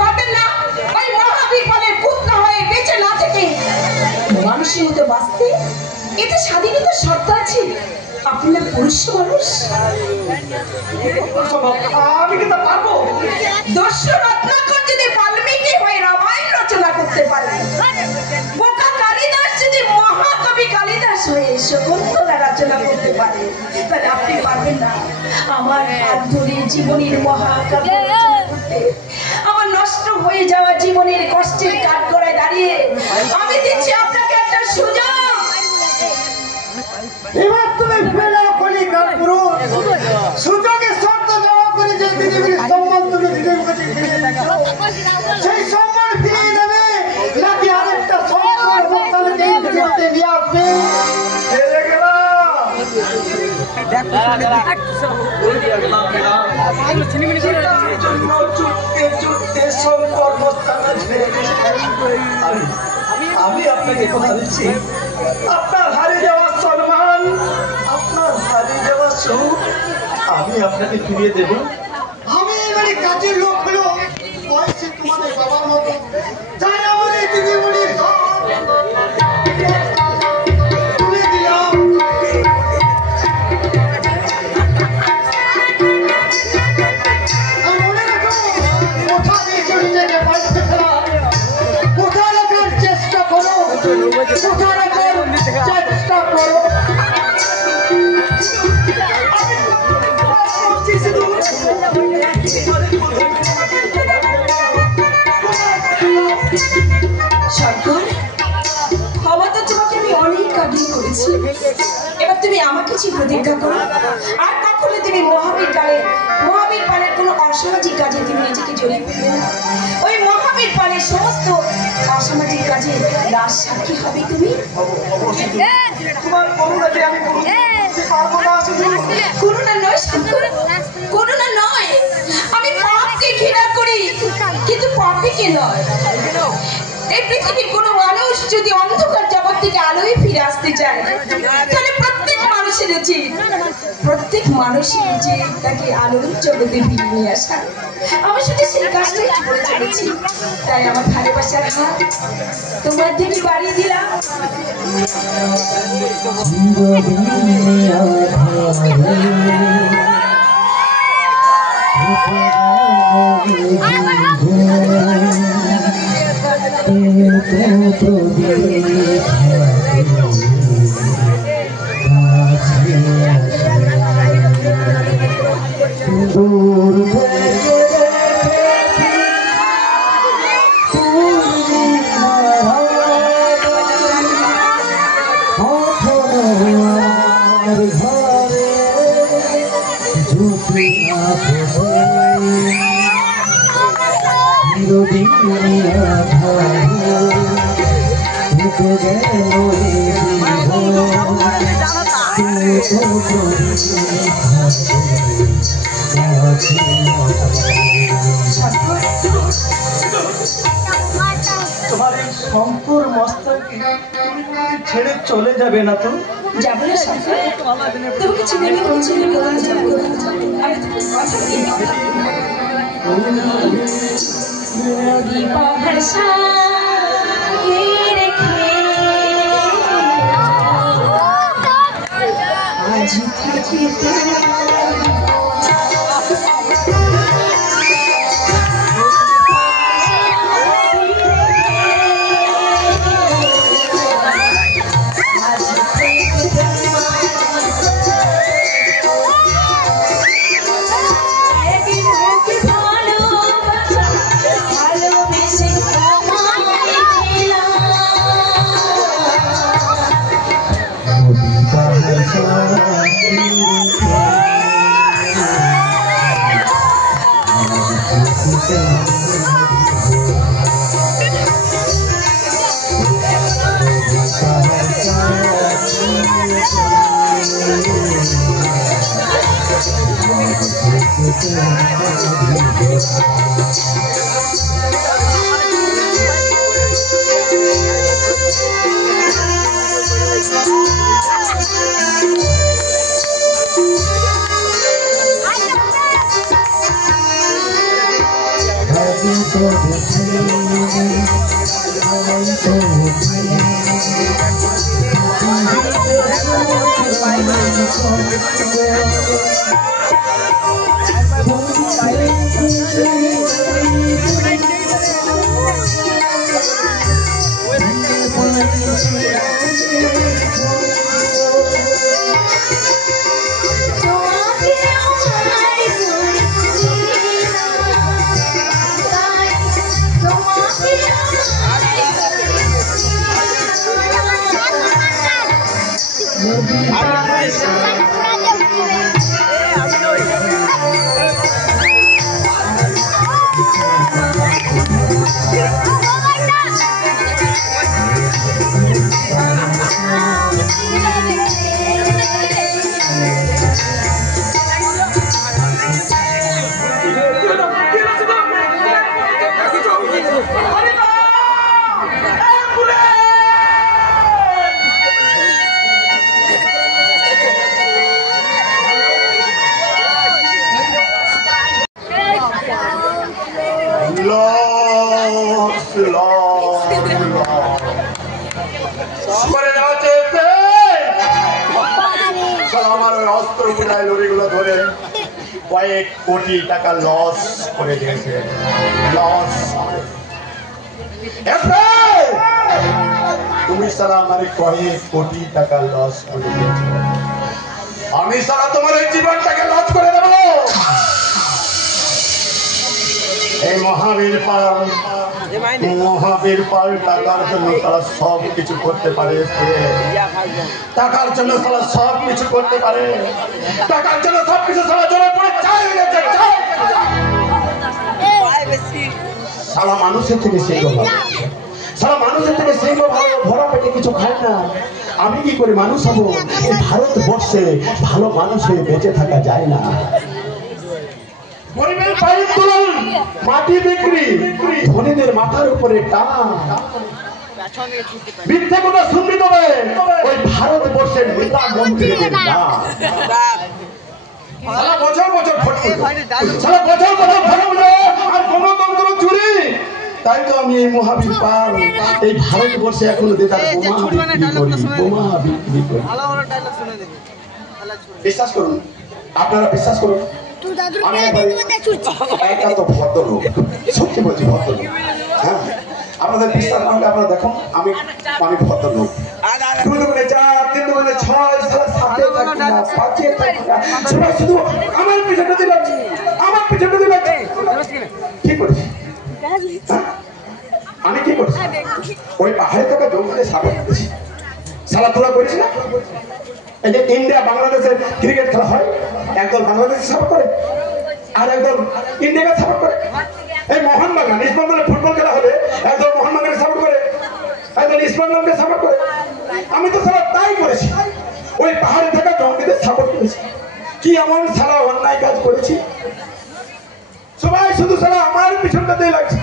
পারবেন না ওই মহাবীর পালের পুত্র হয়ে বেঁচে না থেকে মানুষের মতো বাঁচতে? এতে স্বাধীনতার শর্ত আছে। আপনার পুরুষ মানুষ, আমি কি তা পারবো? দস্যু রত্নাকর যদি বাল্মীকি হয়ে রামায়ণ রচনা করতে পারে, বোকা কালিদাস যদি মহাকবি কালিদাস হয়ে শকুন্তলা রচনা করতে পারে, তাহলে আপনি পারবেন না আমার হাত ধরে জীবনের মহাকাব্য রচনা করতে? আমার নষ্ট হয়ে যাওয়া জীবনের কষ্টের কাঠগড়ায় দাঁড়িয়ে আমি দিচ্ছি আপনাকে একটা সুযোগ। এবার তুমি ফেলা কলিকাল পুরুষ, সুযোগের শর্ত জমা করে যে দিদিমণির সম্মান তুমি দিদির কাছে ফিরিয়ে দিচ্ছ, সেই সম্মান ফিরিয়ে দেবে নাকি আরেকটা সম্মান মস্তানকে করতে নিয়ে আসবে? হেরে গেলাম। জন্য ছুটতে শঙ্কর মস্তানা ছেড়ে আমি আপনাকে কথা দিচ্ছি, আপনার হারিয়ে যাওয়া সম্মান, আপনার হারিয়ে যাওয়া সুখ আমি আপনাকে ফিরিয়ে দেব। আমি মানে কাজের লোক হলো বয়সে তোমাদের বাবার মতো, তাই আমাদের দিদিমণির তুলে দিলাম। মনে রাখো, কোথা দিয়ে চরিত্রকে বাঁচতে ফেলা, কোথা রাখার চেষ্টা করো, কোথা রাখার চেষ্টা করো। শঙ্কর, ক্ষমা তো তোমাকে আমি অনেক কাবিল করেছি, এবার তুমি আমার কিছু প্রতিজ্ঞা করো, আর কখনো তুমি মহাবীর পালের কোনো অসামাজিক কাজে তুমি নিজেকে জড়িয়ে ফেলবে না। ওই মহাবীর পালের সমস্ত অসামাজিক কাজে লাশ সাক্ষী হবে তুমি। তোমার করুণাকে আমি পারবো না শুধু। করুণা নয় শঙ্কর, করুণা নয়, আমি পাপকে ঘৃণা করি, কিন্তু পাপীকে নয়। এই পৃথিবীর কোনো মানুষ যদি অন্ধকার জগৎ থেকে আলোয় ফিরে আসতে চায়, তাহলে প্রত্যেক মানুষের উচিত তাকে আলোর জগতে ফিরে নিয়ে আসা। আমি শুধু সেই কাজটাই করে চলেছি, তাই আমার ভালোবাসার হাত তোমার দিকে বাড়িয়ে দিলাম। তোমার এই শঙ্কর মস্তকে ছেড়ে চলে যাবে না তো? যাবো না শঙ্কর, তোমাকে চিনে আমি বলছি নদী পাহাড় রেখে আজ থাকিতে কয়েক কোটি টাকা লস করে দিয়েছে। তুমি সারা আমার কয়েক কোটি টাকা লস করে দিয়েছে। আমি সারা তোমার এই জীবনটাকে লস করে দেবো। এই মহাবীর পাল টাকার জন্য তারা সব কিছু করতে পারে, টাকার জন্য তারা সব কিছু করতে পারে, টাকার জন্য সব কিছু সারা জন্য পড়ে সারা মানুষের থেকে সেইগুলো সারা মানুষের থেকে সেইগুলো ভরা পেটে কিছু খায় না। আমি কি করে মানুষ হবো? এই ভারতবর্ষে ভালো মানুষ হয়ে বেঁচে থাকা যায় না। গরিবের পায়ের তোলন, মাটি বিক্রি, ধনীদের মাথার উপরে টান, মিথ্যে কথা শুনবি তবে ওই ভারতবর্ষের নেতা মন্ত্রীদের নাম। সারা বছর বছর ভোট সারা বছর বছর ভোট আর গণতন্ত্র চুরি। তাই তো আমি এই মহাবীর পাল এই ভারতবর্ষে এখনো দেতার বোমা বিক্রি করি। বিশ্বাস করুন, আপনারা বিশ্বাস করুন, আমি একটা তো ভদ্রলোক, সত্যি বলছি ভদ্রলোক। হ্যাঁ, আপনাদের বিশ্বাস না হলে আপনারা দেখুন, আমি ভদ্রলোক। 2 দুগুণে 4, 3 দুগুণে 6, 7 থাকি না, 5 থাকি না, সবাই শুধু আমার পিছনে দিল, আমার পিছনে দিল। কি করেছি? আমি কি করছি? ওই পাহাড়ে থেকে জঙ্গলে সাগর করেছি, খেলাধুলা করেছি না। এই যে ইন্ডিয়া বাংলাদেশের ক্রিকেট খেলা হয়, একদল বাংলাদেশে সাপোর্ট করে আর একদল ইন্ডিয়াকে সাপোর্ট করে। এই মোহনবাগান ইস্টবেঙ্গলের ফুটবল খেলা হলে একদল মোহনবাগানকে সাপোর্ট করে, একদল ইস্টবেঙ্গলকে সাপোর্ট করে। আমি তো সারা তাই করেছি, ওই পাহাড়ে থাকা জঙ্গিদের সাপোর্ট করেছি। কি এমন সারা অন্যায় কাজ করেছি? সবাই শুধু সারা আমার পিছনটাতেই লাগছে,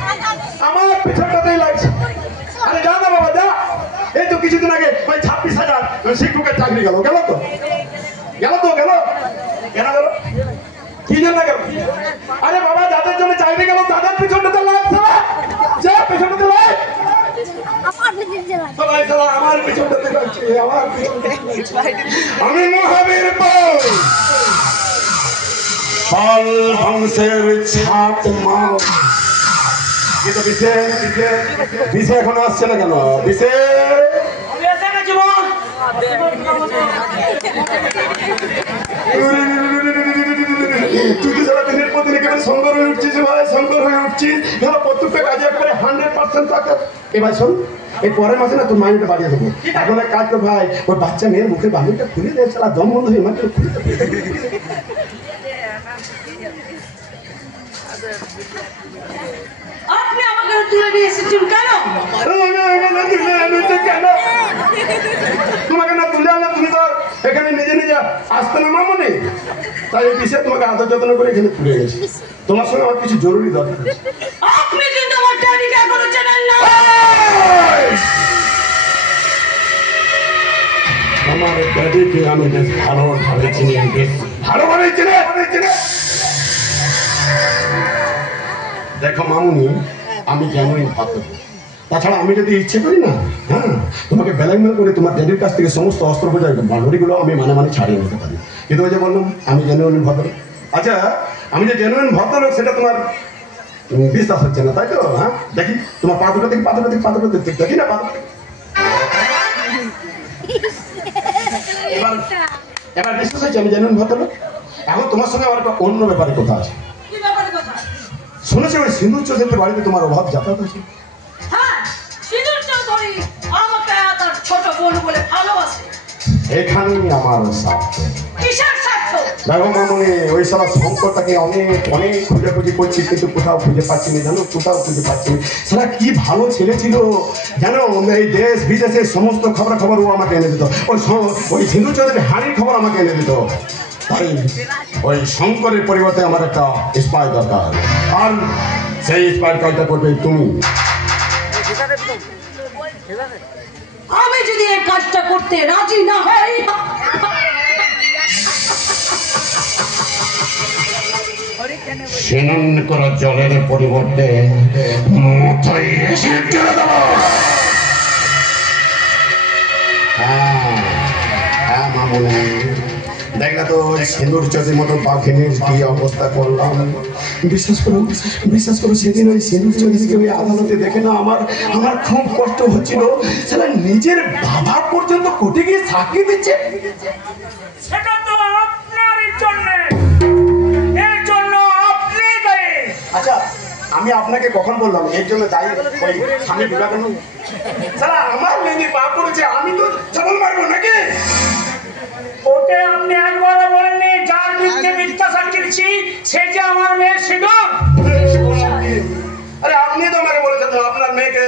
আমার পিছনটাতেই লাগছে। আরে যা না বাবা যা। এই তো কিছুদিন আগে ওই 26,000 শিক্ষকের চাকরি গেল তো কেন গেল? কি জন্য গেল? আরে বাবা, যাদের জন্য চাকরি গেল তাদের পিছনটাতে লাগছে না, যা পিছনটাতে লাগ। সবাই সারা আমার পিছনটাতে লাগছে, আমার আমি মহাবীর পাল ধ্বংসের ছাপ মাল। কিন্তু বিশে এখনো আসছে না কেন? বিশে তুই তো সারা দিনের পর দিন একেবারে শঙ্কর হয়ে উঠছিস ভাই, শঙ্কর হয়ে উঠছিস। প্রত্যেকটা কাজে একবারে 100% টাকা। এবার শোন, এই পরের মাসে না তোর মাইনেটা বাড়িয়ে দেবো। এখন এক কাজ কর ভাই, ওই বাচ্চা মেয়ের মুখে বাড়িটা খুলে দেয়, সারা দম বন্ধ হয়ে মাকে খুলে দেবে। আপনি আমাকে তুলে নিয়ে এসেছেন কেন? তোমাকে না তুলে আনলে তুমি তো এখানে নিজে নিজে আসতে না মামনি, তাই এই বিষয়ে তোমাকে আদর যত্ন করে এখানে তুলে গেছি। তোমার সঙ্গে আমার কিছু জরুরি দরকার আছে। আপনি কিন্তু আমার ড্যাডিকে এখনো চেনেন না। আমার ড্যাডিকে আমি বেশ ভালোভাবে চিনি, ভালোভাবে চিনি। দেখো মামুনি, আমি জেনুইন ভদ্র। তাছাড়া আমি যদি ইচ্ছে করি না, হ্যাঁ, তোমাকে ব্ল্যাকমেল করে তোমার ড্যাডির কাছ থেকে সমস্ত অস্ত্র বোঝাই বাঙালিগুলো আমি মানে ছাড়িয়ে নিতে পারি। কিন্তু ওই যে বললাম আমি জেনুইন ভদ্র। আচ্ছা, আমি যে জেনুইন ভদ্রলোক সেটা তোমার বিশ্বাস হচ্ছে না, তাই তো? হ্যাঁ, দেখি তোমার পা দুটো দেখি, দেখি না পা দুটো। এবার বিশ্বাস হচ্ছে আমি জেনুইন ভদ্রলোক। এখন তোমার সঙ্গে আমার একটা অন্য ব্যাপারে কথা আছে। শুনেছি ওই সিঁদুর চৌধুরীর বাড়িতে তোমার অভাব যাতায়াত আছে। হ্যাঁ, সিঁদুর চৌধুরী আমাকে তার ছোট বোন বলে ভালোবাসে। এখানেই আমার স্বার্থ। কিসের স্বার্থ? দেখো মামনি, ওই সব শঙ্করটাকে অনেক খুঁজে করছি, কিন্তু কোথাও খুঁজে পাচ্ছি না, জানো, কোথাও খুঁজে পাচ্ছি না। সেটা কি ভালো ছেলে ছিল জানো, এই দেশ বিদেশের সমস্ত খবর ও আমাকে এনে দিত। ওই সিঁদুর চৌধুরীর হাড়ির খবর আমাকে এনে দিত। তাই ওই শঙ্করের পরিবর্তে আমার একটা স্পাই দরকার, আর সেই স্পাই কাজটা করবে তুমি। আমি যদি এই কাজটা করতে রাজি না হই, স্নান করা জলের পরিবর্তে মাথায় এসে ঢেলে দেব। হ্যাঁ মামুনি, দেখলা তো সিঁদুর চৌধুরীর মতো বাঘিনীর কি অবস্থা করলাম। বিশ্বাস করো সেদিন ওই সিঁদুর চৌধুরীকে ওই আদালতে দেখে না আমার খুব কষ্ট হচ্ছিল। সেটা নিজের বাবা পর্যন্ত কোর্টে গিয়ে সাক্ষী দিচ্ছে। সেটা তো আপনারই জন্য, এর জন্য আপনি দায়ী। আচ্ছা আমি আপনাকে কখন বললাম এর জন্য দায়ী ওই স্বামী বিবেকানন্দ? স্যার আমার মেয়ে পা পড়েছে, আমি তো চাবল মারবো নাকি? ওকে আপনি একবারও বলেননি যার বিরুদ্ধে মিথ্যা সাক্ষী দিচ্ছি সে যে আমার মেয়ে সিঁদুর। আরে আপনি তো আমাকে বলেছেন আপনার মেয়েকে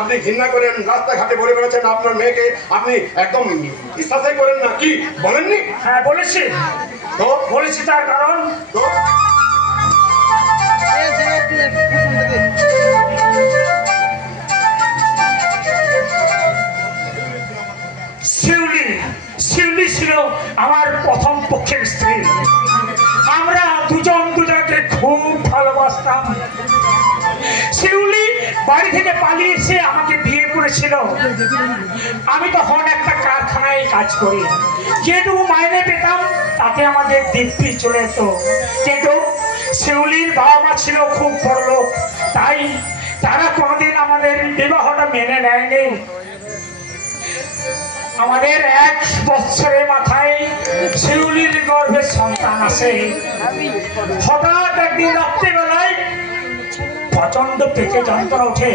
আপনি ঘৃণা করেন, রাস্তাঘাটে বলে বেড়াচ্ছেন আপনার মেয়েকে আপনি একদম বিশ্বাসই করেন না, কি বলেননি? হ্যাঁ বলেছি, তো বলেছি তার কারণ তো শিউলি ছিল আমার প্রথম পক্ষের স্ত্রী। আমরা দুজন দুজনকে খুব ভালোবাসতাম। শিউলি বাড়ি থেকে পালিয়ে এসে আমাকে বিয়ে করেছিল। আমি তখন একটা কারখানায় কাজ করি, যেটুকু মাইনে পেতাম তাতে আমাদের দিব্যি চলে যেত। কিন্তু শিউলির বাবা মা ছিল খুব বড় লোক, তাই তারা কোনোদিন আমাদের বিবাহটা মেনে নেয়নি। আমাদের 1 বছরের মাথায় শিউলির গর্ভে সন্তান আসে। হঠাৎ একদিন রাত্রিবেলায় প্রচন্ড পেটে যন্ত্রণা ওঠে,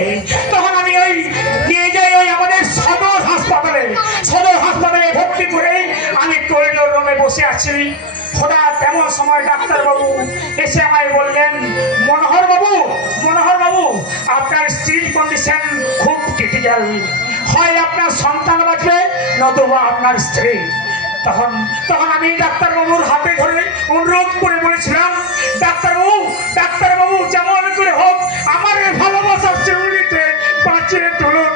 তখন আমি ওই নিয়ে যাই ওই আমাদের সদর হাসপাতালে ভর্তি করে আমি করিডোর রুমে বসে আছি। হঠাৎ এমন সময় ডাক্তারবাবু এসে আমায় বললেন, মনোহর বাবু আপনার স্ত্রীর কন্ডিশন খুব ক্রিটিক্যাল, হয় আপনার সন্তান বাঁচবে নতুবা আপনার স্ত্রী। তখন আমি ডাক্তারবাবুর হাতে ধরে অনুরোধ করে বলেছিলাম, ডাক্তারবাবু যেমন করে হোক আমার ভালোবাসার শিউলিকে বাঁচিয়ে তুলুন।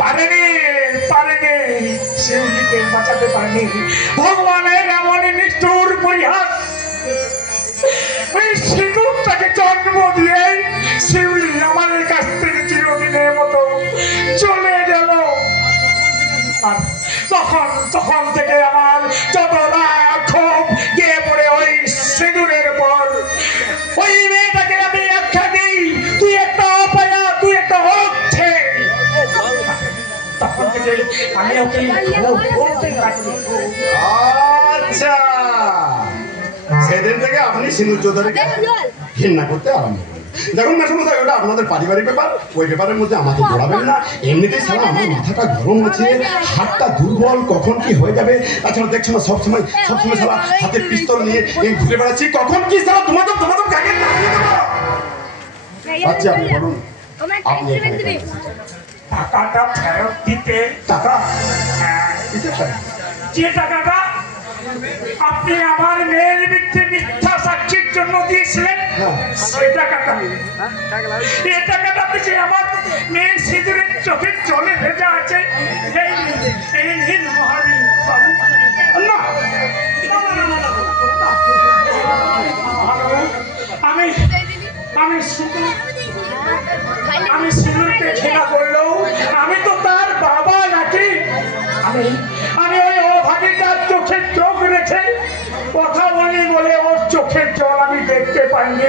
পারেনি, শিউলিকে বাঁচাতে পারেনি। ভগবানের এমন নিষ্ঠুর পরিহাস, ওই সিঁদুরটাকে জন্ম দিয়ে শিউলি আমাদের কাছ থেকে চিরদিনের মতো চলে গেল। আর তখন থেকে আমার যত রাগ ক্ষোভ গিয়ে পড়ে ওই সিঁদুরের পর। ওই মেয়েটাকে আমি আখ্যা দিই, তুই একটা অপায়া, তুই একটা হচ্ছে। তখন থেকে আমি ওকে আচ্ছা, সেদিন থেকে আপনি সিঁদুর চৌধুরীকে ঘৃণা করতে আরম্ভ করেন। দেখুন মেসমশাই, ওটা আপনাদের পারিবারিক ব্যাপার, ওই ব্যাপারের মধ্যে আমাকে জড়াবেন না। এমনিতেই সারা আমার মাথাটা গরম আছে, হাতটা দুর্বল, কখন কি হয়ে যাবে। তাছাড়া দেখছো না সবসময় সারা হাতে পিস্তল নিয়ে ঘুরে বেড়াচ্ছি, কখন কি সারা তোমাদের কাকে নামিয়ে দেবো। আচ্ছা আপনি বলুন, আপনি টাকাটা ফেরত দিতে। টাকা যে টাকাটা আপনি আমার মেয়ের বিরুদ্ধে মিথ্যা সাক্ষীর জন্য দিয়েছিলেন, সেই টাকাটা থেকে আমার মেয়ের সিঁদুরের চোখের জলে ভেজা আছে। এই নিন মহাবীর বাবু। আমি সিঁদুরকে ঘৃণা করলেও আমি তো তার বাবা নাকি। আমি ওই অভাগীটার চোখের চোখ রেখে কথা বলি বলে ওর চোখের জল আমি দেখতে পাইনি।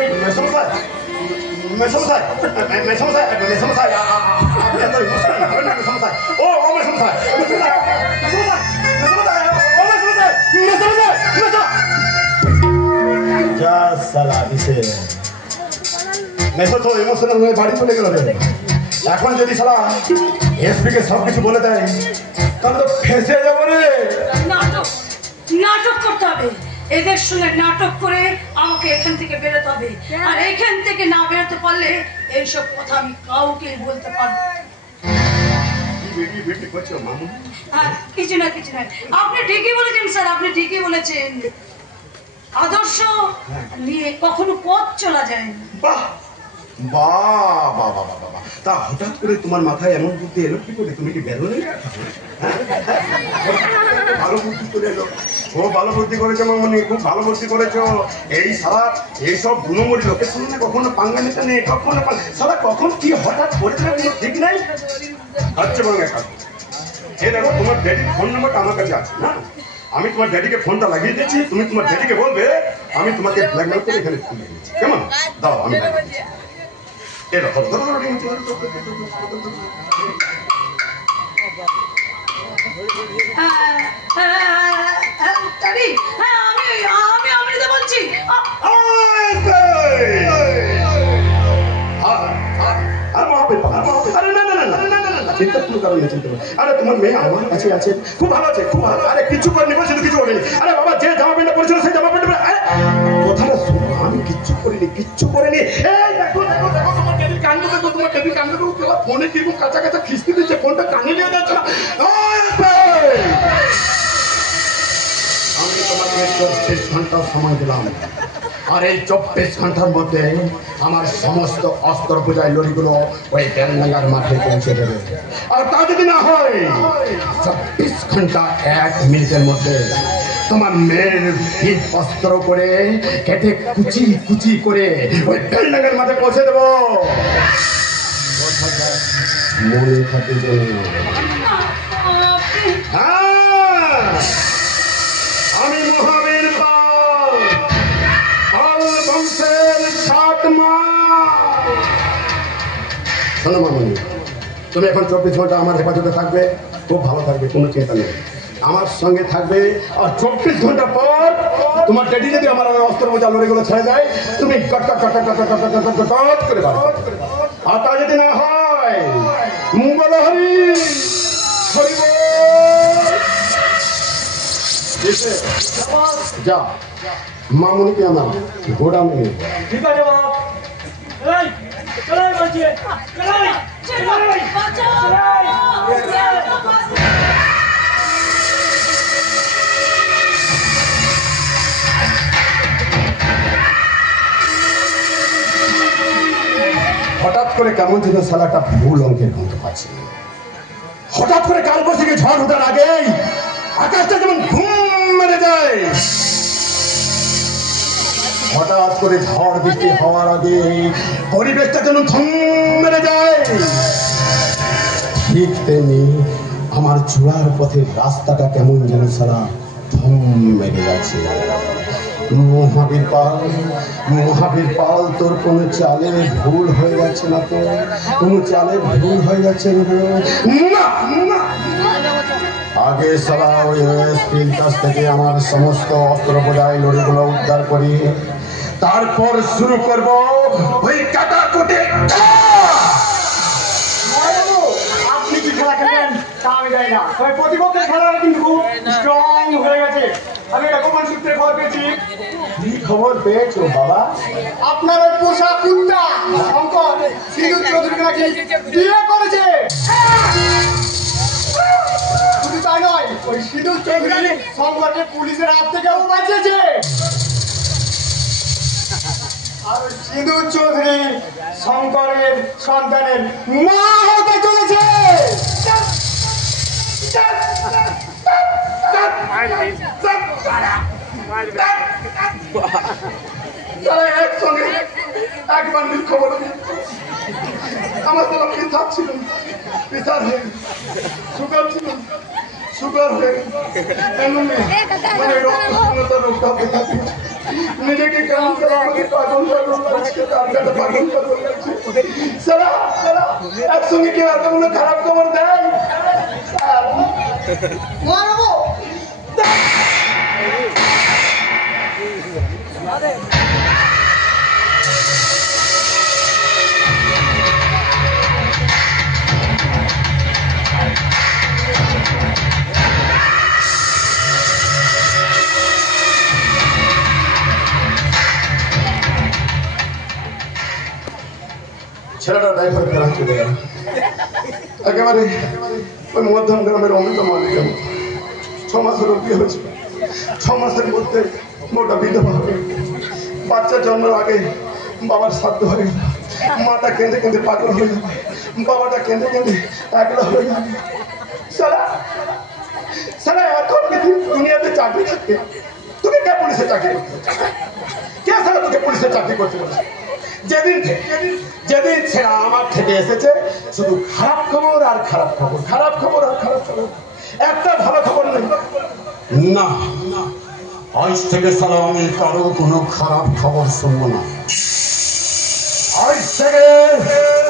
বাড়ি চলে গেল। এখন যদি সালা এসপি কে সবকিছু বলে দেয় তাহলে তো ফেঁসে যাবো রে। নাটক করতে হবে, এদের সঙ্গে নাটক করে আমাকে এখান থেকে বেরোতে হবে। আর এখান থেকে না বেরোতে পারলে এইসব কথা আমি কাউকে বলতে পারবো। কিছু না আপনি ঠিকই বলেছেন স্যার, আপনি ঠিকই বলেছেন। আদর্শ নিয়ে কখনো পথ চলা যায় না। তা হঠাৎ করে তোমার মাথায় এমন বুদ্ধি এলো কি করে? তুমি কি বেরোলে? ভালো বুদ্ধি করে এলো, ও ভালো বুদ্ধি করেছো মামনি, খুব ভালো বুদ্ধি করেছো। এই সারা এইসব 2 নম্বরী লোকের সঙ্গে কখনো পাঙ্গা নিতে নেই, কখনো সারা কখন কি হঠাৎ করে কোনো ঠিক নাই। আচ্ছা বরং এক কাজ, এই দেখো তোমার ড্যাডির ফোন নাম্বারটা আমার কাছে আছে না, আমি তোমার ড্যাডিকে ফোনটা লাগিয়ে দিচ্ছি, তুমি তোমার ড্যাডিকে বলবে আমি তোমাকে ব্ল্যাকমেল করে এখানে ফোন লাগিয়েছি, কেমন? দাও আমি বলছি চিন্তার কোনো কারণ নেই, চিন্তা করো। আরে তোমার মেয়ে আমার কাছে আছে, খুব ভালো আছে, খুব ভালো। আরে কিছু করেনি বলে শুধু কিছু করেনি। আরে বাবা যে জামা প্যান্টটা পরেছিল সেই জামা প্যান্টটা কথাটা শুনো, আমি কিচ্ছু করিনি, কিচ্ছু করিনি। এই দেখো দেখো দেখো তোমার কেদির কাণ্ড দেখো, তোমার কেদির কাণ্ড দেখো, ফোনে কিরকম কাঁচা কাঁচা খিস্তি দিচ্ছে, ফোনটা কানে নিয়ে যাচ্ছে না। আমি তোমাকে 24 ঘন্টা সময় দিলাম, আর এই 24 ঘন্টার মধ্যে আমার সমস্ত অস্ত্র পূজায় লরিগুলো ওই বেলনাগার মাঠে পৌঁছে দেবে। আর তা যদি না হয় 24 ঘন্টা 1 মিনিটের মধ্যে তোমার মেয়ের পিঠ অস্ত্র করে কেটে কুচি কুচি করে ওই বেলনাগার মাঠে পৌঁছে দেবো। মনে থাকে যে আমি মহাবীর পাল, পাল বংশের ছাটমা। শোনো মামনি, তুমি এখন 24 ঘন্টা আমার হেফাজতে থাকবে, খুব ভালো থাকবে, কোনো চিন্তা নেই। আমার সঙ্গে থাকবে, আর 24 ঘন্টা পর তোমার ড্যাডি যদি আমার অস্ত্র বোঝা লরিগুলো ছেড়ে যায়, তুমি কট কট কট কট কট কট কট কট করে পারো। আর তা যদি না হয়, বলো হরি হরি বল। যা মামুনিকে আমার গোডাউনে নিয়ে যা। ঠিক আছে বাবা। এই চলাই বলছি, চলাই চলাই হঠাৎ করে কেমন যেন সালাটা ভুল অঙ্কের গন্ধ পাচ্ছি। হঠাৎ করে কালবৈশাখী ঝড় ওঠার আগেই আকাশটা যেমন ঘুম মেরে যায়, হঠাৎ করে ঝড় বৃষ্টি হওয়ার আগে পরিবেশটা যেন থম মেরে যায়, ঠিক তেমনি আমার চূড়ার পথে রাস্তাটা কেমন যেন সারা থম মেরে যাচ্ছে। মহাবীর পাল, মহাবীর পাল, তোর কোনো চালে ভুল হয়ে যাচ্ছে না তো? কোনো চালে ভুল হয়ে যাচ্ছে না? আগে সারা ওই ওএসপির কাছ থেকে আমার সমস্ত অস্ত্র বোঝাই লরিগুলো উদ্ধার করি, তারপর শুরু করব ওই কাটাকুটি। আপনি কি খেলা খেলেন তা আমি জানি না, তবে প্রতিপক্ষের খেলাটা কিন্তু খুব স্ট্রং হয়ে গেছে। আমি এটা গোপন সূত্রে খবর পেয়েছি। কি খবর পেয়েছো বাবা? আপনার ওই পোষা কুত্তা শঙ্কর সিধু চৌধুরীকে নাকি বিয়ে করেছে। শুধু তাই নয়, ওই সিধু চৌধুরী শঙ্করকে পুলিশের হাত থেকেও বাঁচিয়েছে। আর ওই সিধু চৌধুরী শঙ্করের সন্তানের মা হতে চলেছে। একসঙ্গে এক বান্ডিল খবর আমার তো পিতা ছিল, পিতার হয়ে সুগার ছিল, সুগার হয়ে নিজেকে কেমন একসঙ্গে কেউ এত কোনো খারাপ খবর দেয়? ছেলেটা ড্রাইভার ফেরা চলে গেল একেবারে ওই মধ্যম গ্রামের অমৃত মালিকের মতো। 6 মাস হলো বিয়ে হয়েছিল, 6 মাসের মধ্যে মোটা বিধবা হবে। বাচ্চা জন্মের আগে বাবার শ্রাদ্ধ হয়ে গেল, মাটা কেঁদে কেঁদে পাগল হয়ে যাবে, বাবাটা কেঁদে কেঁদে একলা হয়ে যাবে। সারা সারা এখন দুনিয়াতে চাকরি থাকে, তোকে কে পুলিশে চাকরি করতে? কে সারা তোকে পুলিশে চাকরি করতে বলেছে? যেদিন ছেড়া আমার থেকে এসেছে শুধু খারাপ খবর আর খারাপ খবর, খারাপ খবর আর খারাপ খবর, একটা ভালো খবর নেই। না, আজ থেকে সারা আমি কারো কোনো খারাপ খবর শুনবো না। আজ থেকে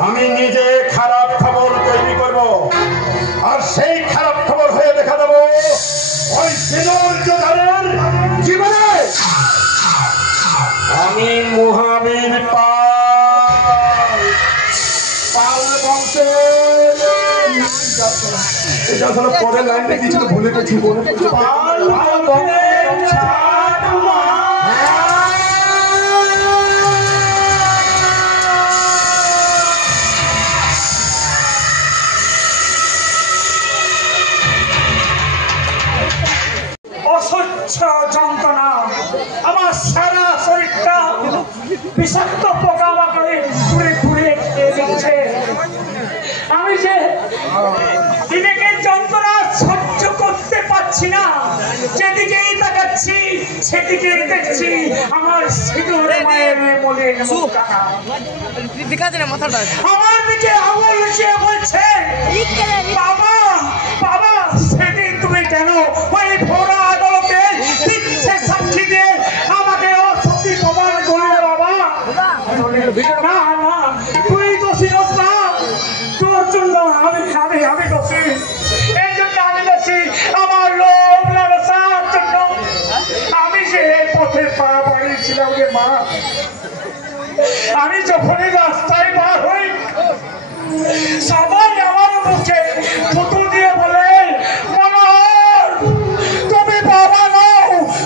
আমি নিজে খারাপ খবর তৈরি করব, আর সেই খারাপ খবর হয়ে দেখা দেবো ওই সিঁদুর যোদ্ধাদের জীবনে। আমি মহাবীর পাল, পাল বংশের এটা হলো পরের লাইনটা কিছু ভুলে গেছি মনে করছি অসহ্য যন্ত্রণা, আমার সারা শরীরটা বিষাক্ত পোকামাকড়ে ঘুরে ঘুরে খেয়ে দিচ্ছে। আমি যে দিদিকে যন্ত্রণা সহ্য করতে পারছি না, যেদিকেই তাকাচ্ছি সেদিকেই দেখছি আমার সিঁদুর মায়ের মনের মুখখানা। আমার দিকে আঙুল উঠিয়ে বলছে, বাবা বাবা সেদিন তুমি কেন ওই ভোরা আদালতে মিথ্যে সাক্ষী দিয়ে আমাকে অসত্যি প্রমাণ করলে বাবা? না না, তুই দোষী হোস না, তোর জন্য আমি আমি আমি দোষী। এই জন্য আমি দোষী, আমার লোভ লালসার জন্য আমি যে পথে পা বাড়িয়েছিলাম রে মা। আমি যখনই রাস্তায় বার হই সবাই আমার মুখে থুতু দিয়ে বলে, মনোহর তুমি বাবা নও,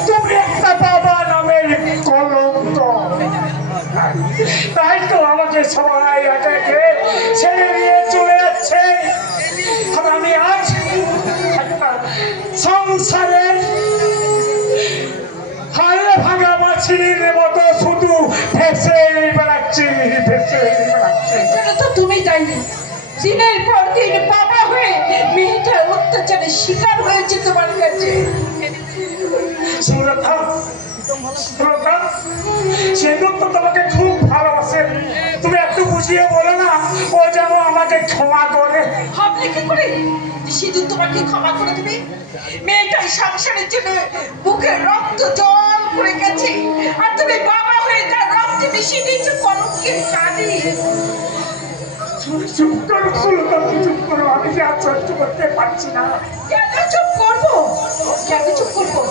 তুমি একটা বাবা নামের কলঙ্ক। তাই তো আমাকে সবাই একে ছেড়ে দিয়ে চলে যাচ্ছে। আর আমি আজ সংসারের হাড়ে ভাঙা মাছির মতো শুধু ভেসে বেড়াচ্ছি, ভেসে বেড়াচ্ছি। তো তুমি জানি দিনের পর দিন বাবা হয়ে মেয়েটার অত্যাচারের শিকার হয়েছে তোমার কাছে। সুরতা, সুরতা, সেদিন তো তোমাকে খুব ভালোবাসে, তুমি একটু বুঝিয়ে বলো না ও যেন আমাকে ক্ষমা করে। ভাবলে কি করে সিঁদুর তোমাকে ক্ষমা করে দেবে? মেয়েটাই সংসারের জন্য মুখে রক্ত জল করে গেছে, আর তুমি বাবা হয়ে তার রক্তে মিশিয়ে দিয়েছো কলঙ্কের কালি। চুপ করো সুরতা, চুপ করো, আমি যে আর সহ্য করতে পারছি না। কেন চুপ করবো? কেন চুপ করবো?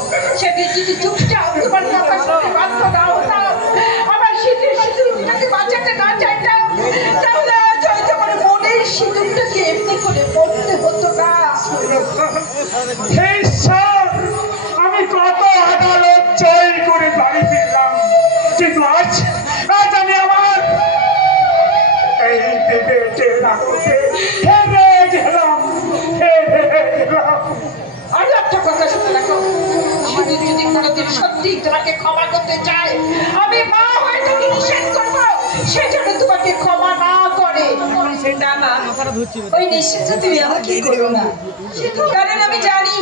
সেদিন যদি চুপচাপ তোমার কথা শুনে বাধ্য না হতাম, আমার সিঁদুর সিঁদুরটাকে বাঁচাতে না চাইতাম, তাহলে আজ হয়তো আমার মনের সিঁদুরটাকে এমনি করে পড়তে হতো না। হে ঈশ্বর, আমি কত আদালত জয় করে বাড়ি ফিরলাম, কিন্তু আজ আজ আমি আমার এই বিবেকের আলোতে হেরে গেলাম, হেরে গেলাম। আর একটা কথা শুনে রাখো, সিঁদুর যদি কোনোদিন সত্যি তোমাকে ক্ষমা করতে চায়, আমি মা হয়ে তাকে নিষেধ করবো সেজন্য তোমাকে ক্ষমা না করে। না না, ওই নিষেধটা তুমি আমাকে করো না, কারণ আমি জানি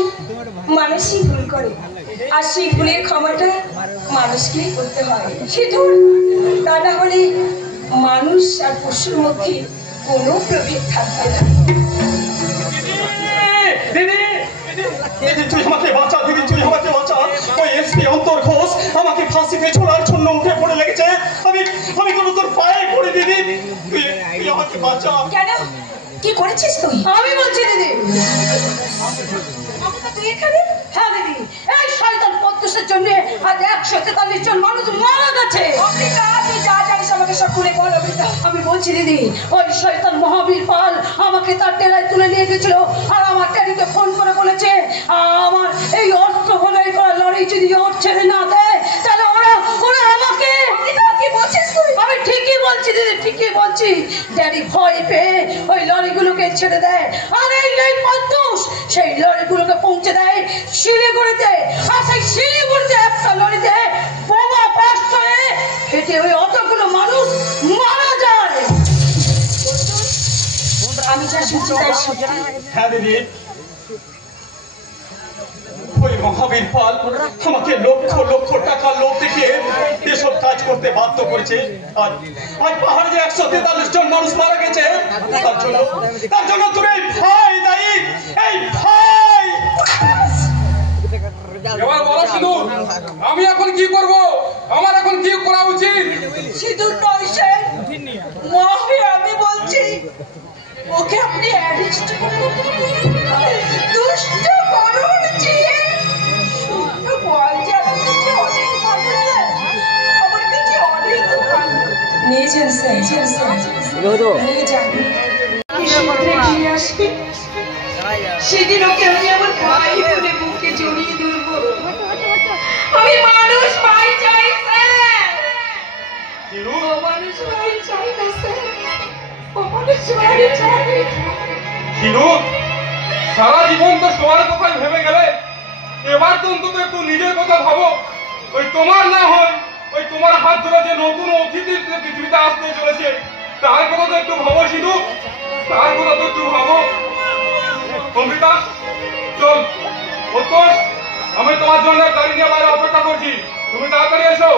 মানুষই ভুল করে, আর সেই ভুলের ক্ষমাটা মানুষকেই করতে হয়। সিঁদুর, তা না হলে মানুষ আর পশুর মধ্যে কোনো প্রভেদ থাকবে না। দিদি দিদি তুই আমাকে বাঁচা, দিদি তুই আমাকে বাঁচা। ওই এসপি অন্তর ঘোষ আমাকে ফাঁসিতে ছোড়ার জন্য উঠে পড়ে লেগেছে। আমি আমি কোনো তোর পায়ে পড়ে দিদি, তুই আমাকে বাঁচা। কেন? কি করেছিস তুই? আমি বলছি দিদি। তুই এখানে? হ্যাঁ দিদি, এই শয়তান পদ্মসের জন্য আজ 143 জন মানুষ মারা গেছে। আপনি যা জানিস আমাকে সব খুলে বল। আমি বলছি দিদি, ওই শয়তান মহাবীর পাল আমাকে তার টেলায় তুলে নিয়ে গেছিল, আর আমার ড্যাডিকে ফোন করে বলেছে আমার এই অস্ত্র ভোলাই করা লড়াই যদি ওর ছেড়ে না দেয় তাহলে ওরা ওরা আমাকে। কি বলছিস তুই? আমি ঠিকই বলছি দিদি, ঠিকই বলছি। ড্যাডি ভয় পেয়ে ওই লরিগুলোকে ছেড়ে দেয়, আর এই পদ্মস সেই লরিগুলোকে পৌঁছে দেয় শিলিগুড়িতে, আর সেই শিলিগুড়িতে একটা লরিতে বোমা বাস্ট হয়ে ফেটে ওই অতগুলো মানুষ মারা যায়। আমি যা শুনছি তাই সত্যি। হ্যাঁ দিদি, ওই মহাবীর পাল আমাকে লক্ষ লক্ষ টাকা লোভ দেখিয়ে এসব কাজ করতে বাধ্য করেছে। আজ আজ পাহাড়ে যে 143 জন মানুষ মারা গেছে, তার জন্য তুমি ভাই দায়ী, এই ভাই। এবার বলো সিঁদুর, আমি এখন কি করব? আমার এখন কি করা উচিত? সিঁদুর নয় সে মহাবীর, আমি বলছি ওকে আপনি অ্যারেস্ট করুন। দুষ্ট করুন যে নিয়ে যান স্যার, নিয়ে যান। আমাকে সূত্রে ঘিরে আসবে, সেদিন ওকে আমি আমার ভাই বলে বুকে জড়িয়ে ধরবো। আমি মানুষ ভাই চাই স্যার, ও মানুষ ভাই চাই না স্যার, ও মানুষ ভাই চাই। শিনু, সারা জীবন তো সবার কথাই ভেবে গেলে, এবার তো অন্তত একটু নিজের কথা ভাবো। ওই তোমার না হয় ওই তোমার হাত ধরে যে নতুন অতিথি পৃথিবীতে আসতে চলেছে, তার কথা তো একটু ভাবো শিনু, তার কথা তো একটু ভাবো। অমৃতা, চল উৎকর্ষ, আমি তোমার জন্য গাড়ি নিয়ে বাইরে অপেক্ষা করছি, তুমি তাড়াতাড়ি এসো।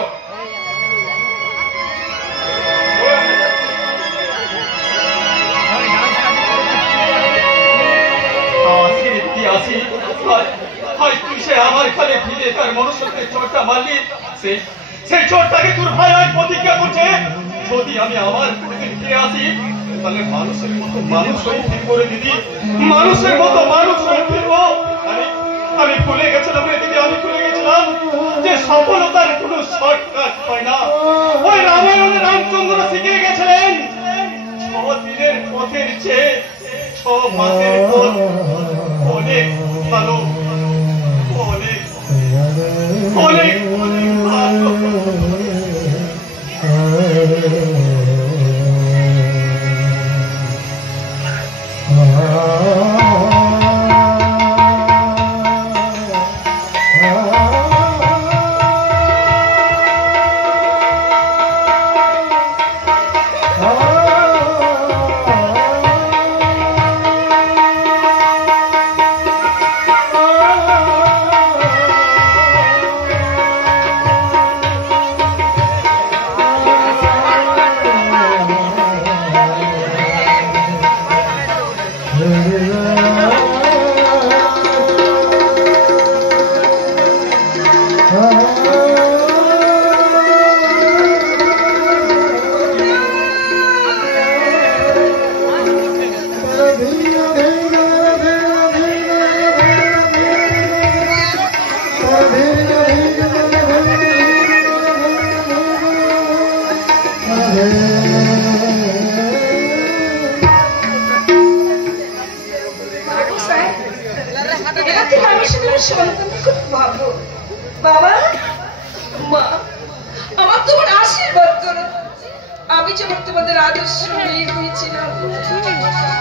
আমার খালে ফিরে তার মনুষ্যত্বের চোটটা মারলি, সেই চোটটাকে তোর ভাই আজ প্রতিজ্ঞা করছে, যদি আমি আমার ফিরে আসি তাহলে মানুষের মতো মানুষ হয়ে ফিরবো রে দিদি, মানুষের মতো মানুষ হয়ে ফিরবো। আমি ভুলে গেছিলাম রে দিদি, আমি ভুলে গেছিলাম যে সফলতার কোনো শর্টকাট হয় না। ওই রামায়ণে রামচন্দ্র শিখে গেছিলেন 6 দিনের পথের চেয়ে 6 মাসের পথ অনেক ভালো, অনেক অনেক ভালো। বাবা মা, আমার তোমার আশীর্বাদ করো। আমি যখন তোমাদের আদর্শ মেয়ে হয়েছিলাম,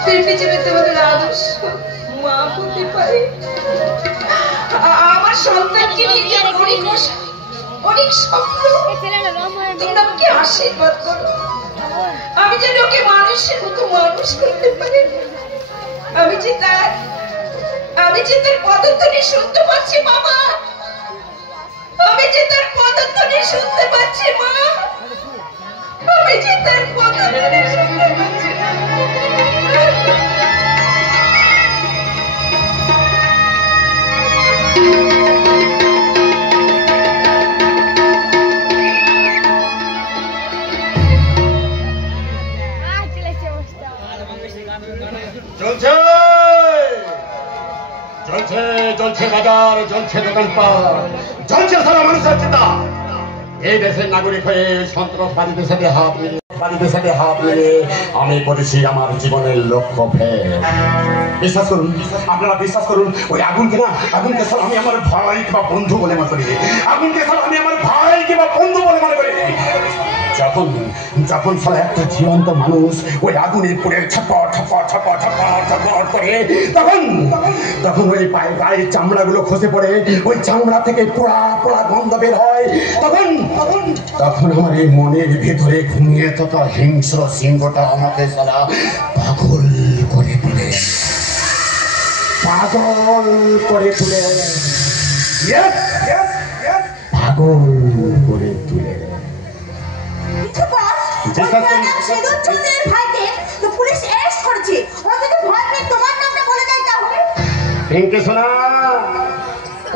তেমনি যেন তোমাদের আদর্শ মা হতে পারে। আমার সন্তানকে নিয়ে অনেক স্বপ্ন, তোমরা আমাকে আশীর্বাদ করো। আমি যেন ওকে মানুষের মতো মানুষ করতে পারি। আমি যে তার পদধ্বনি শুনতে পাচ্ছি বাবা, আমি যে তার পদধ্বনি শুনতে পাচ্ছি মা, আমি যে তার পদধ্বনি শুনতে পাচ্ছি। চলছে চলছে চলছে বাজার, চলছে দোকানপাট, চলছে সারা মানুষের চিন্তা। এই দেশের নাগরিক হয়ে সন্ত্রাসবাদীদের সাথে হাত মিলে আমি করেছি আমার জীবনের লক্ষ্য ভেদ। বিশ্বাস করুন, আপনারা বিশ্বাস করুন, ওই আগুনকে স্যার আমি আমার ভাই কিংবা বন্ধু বলে মনে করি। আগুনকে স্যার আমি আমার ভাই কিংবা বন্ধু বলে মনে করি। যখন সারা একটা জীবন্ত মানুষ ওই আগুনে পুড়ে ছটপট করে, তখন ওই গায়ের চামড়াগুলো খসে পড়ে, ওই চামড়া থেকে পোড়া গন্ধ বের হয়, তখন আমার এই মনের ভেতরে ঘুমিয়ে থাকা হিংস্র সিংহটা আমাকে সারা পাগল করে তুলে। পাগল করে তুলে।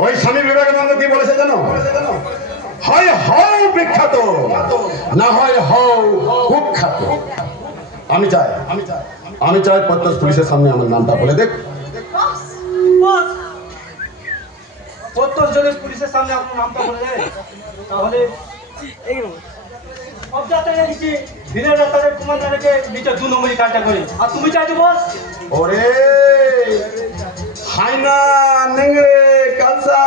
ওই স্বামী বিবেকানন্দ কি বলেছে জানো? হয় হও বিখ্যাত, না হয় হও কুখ্যাত। আমি চাই প্রত্যেক পুলিশের সামনে আমার নামটা বলে দেখ। প্রত্যেক জনের পুলিশের সামনে আপনার নামটা বলে দেয়, তাহলে ভিলেনরা তাদের কমান্ডারকে নিচে 2 নম্বরই কাজটা করে আর তুমি চাইছো বস ওরে হাইনা নেংড়ে কালসা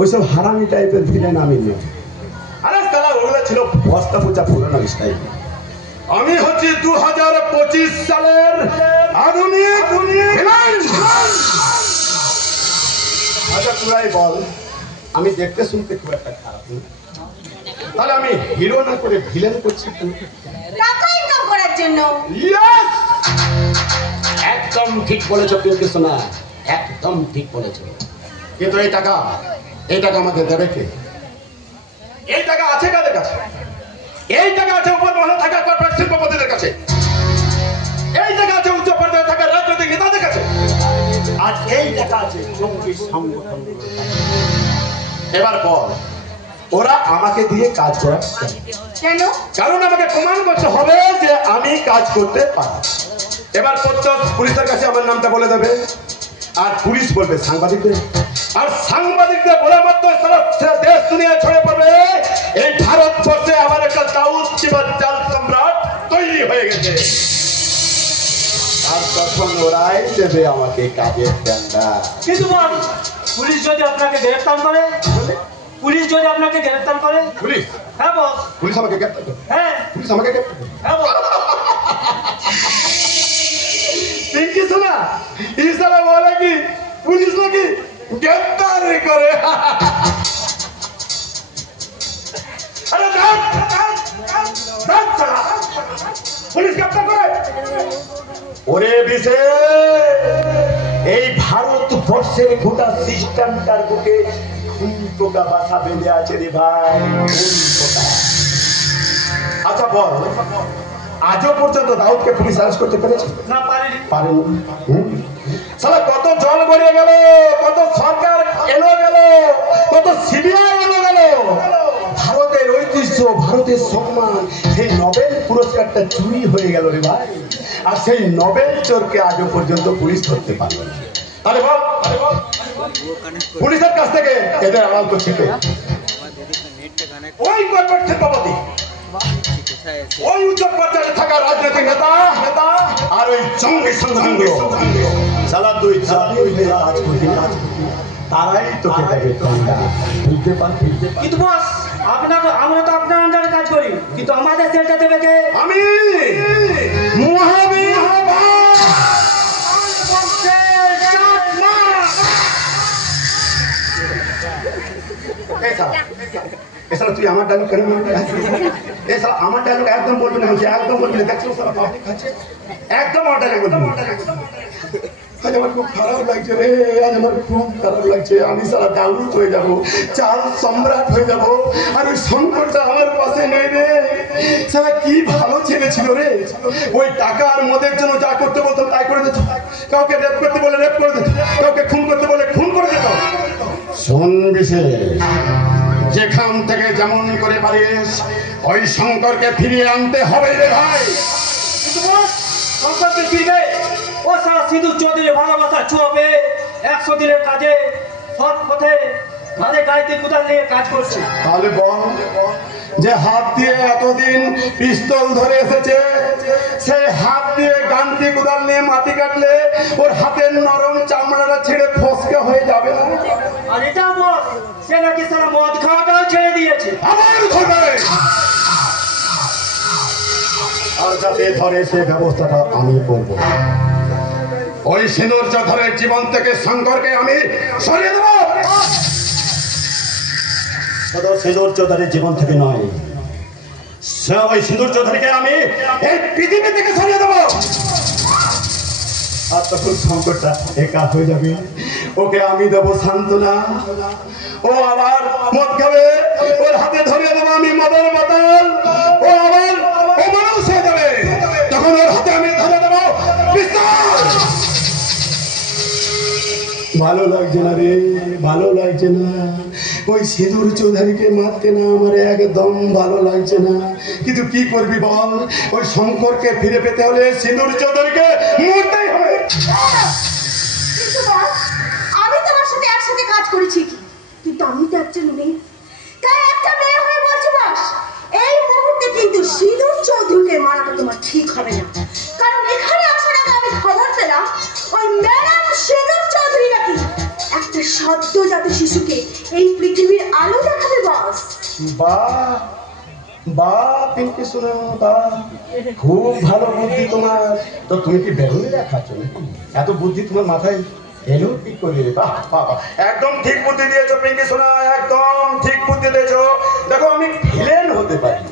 ওইসব হারামি টাইপের ভিলেন আমি নই। আরে তারা ওগুলো ছিল বস্তা পোচা পুরানো স্টাইল। আমি হচ্ছি 2025 সালের আধুনিক ভিলেন। আচ্ছা তুই বল, আমি দেখতে শুনতে খুব একটা খারাপ না, তাহলে আমি হিরো না করে ভিলেন করছি কেন? টাকা ইনকাম করার জন্য। Yes! একদম ঠিক বলেছো কিন্তু শোনা, একদম ঠিক বলেছো। কিন্তু এই টাকা আমাদের দেবে কে? এই টাকা আছে কাদের কাছে? এই টাকা আছে উপর মহলে থাকা কর্পোরেট শিল্পপতিদের কাছে, এই টাকা আছে উচ্চ পর্যায়ে থাকা রাজনৈতিক নেতাদের কাছে, আর এই টাকা আছে জঙ্গি সংগঠনগুলোর কাছে। এবার বল, ওরা আমাকে দিয়ে কাজ করায় কেন? কারণ আমাকে প্রমাণ করতে হবে যে আমি কাজ করতে পারি। এবার প্রত্যেক পুলিশের কাছে আমার নামটা বলে দেবে, আর পুলিশ বলবে সাংবাদিকদের, আর সাংবাদিকদের বলে মাত্র সারা দেশ দুনিয়া ছড়ে পড়বে এই ভারতবর্ষে আমার একটা দাউদ জাল সম্রাট তৈরি হয়ে গেছে। আর তখন ওরাই দেবে আমাকে কাজের টেন্ডার। কিন্তু বল, পুলিশ যদি আপনাকে গ্রেফতার করে, পুলিশ যদি আপনাকে গ্রেফতার করে? পুলিশ? হ্যাঁ বস। পুলিশ আমাকে গ্রেফতার করে? হ্যাঁ। পুলিশ আমাকে গ্রেফতার করে? হ্যাঁ বস। পিঙ্কি শোনা, ইসারা বলে কি পুলিশ নাকি গ্রেফতার করে? আরে পুলিশ গ্রেফতার করে? ওরে বিশে এই ভারতবর্ষের গোটা সিস্টেমটার বুকে খুনটোকা বাসা বেঁধে আছে রে ভাই। আচ্ছা বল, আজও পর্যন্ত দাউদকে পুলিশ অ্যারেস্ট করতে পেরেছে? না, পারেনি। সালা কত জল গড়িয়ে গেল, কত সরকার এলো গেল, কত সিবিআই এলো গেল, ভারতের ঐতিহ্য, ভারতের সম্মান, সেই নোবেল পুরস্কারটা চুরি হয়ে গেল রে ভাই। আর সেই নোবেল চোরকে আজও পর্যন্ত পুলিশ ধরতে পারল না। তাহলে বল, পুলিশের কাছ থেকে এদের আড়াল করছে কে? ওই কর্পোরেট শিল্পপতি, ওই উচ্চ পর্যায়ে থাকা রাজনৈতিক নেতা আর ওই জঙ্গি সংগঠনগুলো। সালা তুই চাবি হইলে কাজ করবি না, তারাই তোকে দেবে ঠান্ডা। বুঝতে পারবি? কিন্তু বস, আমরা তো আপনার আন্ডারে কাজ করি, কিন্তু আমাদের সেলটা দেবে কে? আমি মহাবীর এছাড়া তুই আমার ডায়লগ কেন এছাড়া আমার ডায়লগ একদম বলবি না, একদম বলবি না। দেখছো একদম আমার ডায়লগ বলবি। আজ আমার খুব খারাপ লাগছে রে, আজ আমার খুব খারাপ লাগছে। আমি সারা দাউদ হয়ে যাব, চাল সম্রাট হয়ে যাব, আর ওই শঙ্করটা আমার পাশে নেই রে। সারা কি ভালো ছেলে ছিল রে, ওই টাকা আর মদের জন্য যা করতে বলতো তাই করে দিত। কাউকে রেপ করতে বলে রেপ করে দিত, কাউকে খুন করতে বলে খুন করে দিত। শুনবি সে, যেখান থেকে যেমন করে পারিস ওই শঙ্করকে ফিরিয়ে আনতে হবে রে ভাই। কিন্তু বস, শঙ্করকে ফিরবে? ও সারা সিধু চৌধুরী ভালোবাসা ছোঁয়াবে 100 দিনের কাজে সৎ পথে ঘরে গাড়িতে কুদাল নিয়ে কাজ করছে। তাহলে বল, যে হাত দিয়ে এতদিন পিস্তল ধরে এসেছে, সেই হাত দিয়ে গান্তি কুদাল নিয়ে মাটি কাটলে ওর হাতের নরম চামড়াটা ছেড়ে ফসকে হয়ে যাবে না? আর এটা বস, সে নাকি সারা মদ খাওয়াটাও ছেড়ে দিয়েছে। আবার ধরবে, আর যাতে ধরে সে ব্যবস্থাটা আমি করবো। ওই সিঁদুর চৌধুরীর জীবন থেকে শঙ্করকে আমি সরিয়ে দেবো। শুধু সিঁদুর চৌধুরীর জীবন থেকে নয়, ওই সিঁদুর চৌধুরীকে আমি এই পৃথিবী থেকে সরিয়ে দেবো। আর তখন শঙ্করটা একা হয়ে যাবে, ওকে আমি দেবো সান্ত্বনা। ও আবার মদ খাবে, ওর হাতে ধরিয়ে দেবো আমি মদের বোতল, ও আবার ও মানুষ হয়ে যাবে, তখন ওর হাতে আমি ধরে দেবো পিস্তল। ভালো লাগছে না রে, ভালো লাগছে না। ওই সিঁদুর চৌধুরীকে মারতে না আমার একদম ভালো লাগছে না। কিন্তু কি করবি বল, ওই শঙ্করকে ফিরে পেতে হলে সিঁদুর চৌধুরীকে মরতেই হবে। কিন্তু বস, আমি তোমার সাথে একসাথে কাজ করেছি কিন্তু আমি তো একজন মেয়ে, তাই একটা মেয়ে হয়ে বলছি বস, এই মুহূর্তে কিন্তু সিঁদুর চৌধুরীকে মারাটা তোমার ঠিক হবে না, কারণ এখানে আসার আগে আমি খবর পেলাম ওই ম্যাডাম সিঁদুর চৌধুরী নাকি একটা সদ্যজাত শিশুকে এই পৃথিবীর আলো দেখাবে বস। বাহ বাহ পিঙ্কি সোনা বাহ, খুব ভালো বুদ্ধি তোমার। তো তুমি কি বেরোলে দেখাচ্ছ নাকি? এত বুদ্ধি তোমার মাথায় এলো কি করে? বাহ বাহ বাহ, একদম ঠিক বুদ্ধি দিয়েছো পিঙ্কি সোনা, একদম ঠিক বুদ্ধি দিয়েছো। দেখো আমি ভিলেন হতে পারি,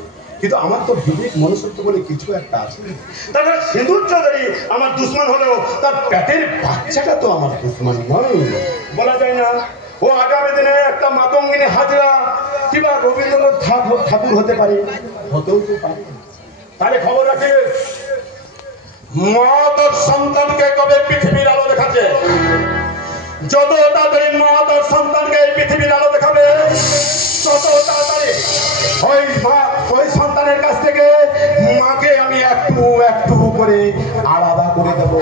কিন্তু আমার তো বিবেক মনুষ্যত্ব বলে কিছু একটা আছে। তাছাড়া সিঁদুর চৌধুরী আমার দুশ্মন হলেও তার পেটের বাচ্চাটা তো আমার দুশ্মন নয়, বলা যায় না। ও আগামী দিনে একটা মাতঙ্গিনী হাজরা কিংবা রবীন্দ্রনাথ ঠাকুর হতে পারে, হতেও তো পারে। তাহলে খবর রাখে, মা তোর সন্তানকে কবে পৃথিবীর আলো দেখাচ্ছে? যত তাড়াতাড়ি মা তোর সন্তানকে এই পৃথিবীর আলো দেখাবে, তত তাড়াতাড়ি ওই সন্তানের কাছ থেকে মাকে আমি একটু একটু করে আলাদা করে দেবো।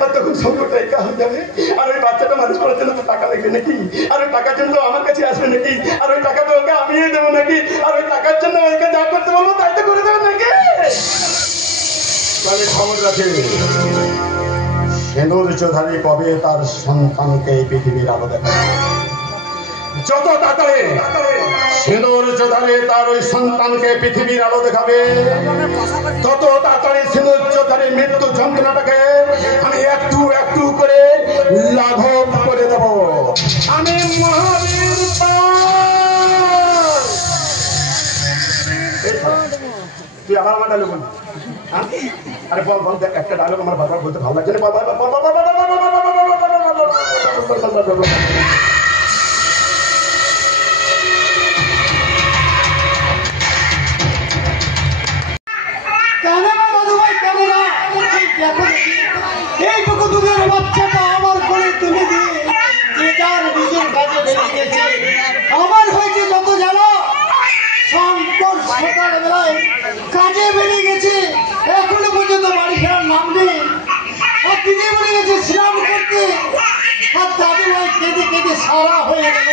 আর তখন সম্পর্কটা একা হয়ে যাবে। আর ওই বাচ্চাটা মানুষ করার জন্য তো টাকা লাগবে নাকি? আর ওই টাকার জন্য আমার কাছে আসবে নাকি? আর ওই টাকা তো ওকে আমিই দেবো নাকি? আর ওই টাকার জন্য ওকে যা করতে বলবো তাই তো করে দেবো নাকি? তাহলে খবর রাখে, সিঁদুর চৌধুরী কবে তার সন্তানকে এই পৃথিবীর আলো দেখাবে? যত তাড়াতাড়ি সিঁদুর চৌধুরী তার ওই সন্তানকে পৃথিবীর আলো দেখাবে, তত তাড়াতাড়ি সিঁদুর চৌধুরীর মৃত্যু যন্ত্রণাটাকে আমি একটু একটু করে লাঘব করে দেব। আমি মহাবীর তুই আমার ডায়লগ বলবি? আরে বল বল, একটা ডায়লগ আমার বারবার বলতে ভালো লাগছে না। এইটুকু দুধের বাচ্চাটা আমার কোলে তুলে দিয়ে যে যার নিজের কাজে বেরিয়ে গেছে। আমার হয়েছে যত জানো, শঙ্কর সকালবেলায় কাজে বেরিয়ে গেছে, এখনো পর্যন্ত বাড়ি ফেরার নাম নেই। আর দিদি বলে গেছে স্নান করতে, আর দাদু ভাই কেঁদে কেঁদে সারা হয়ে গেল।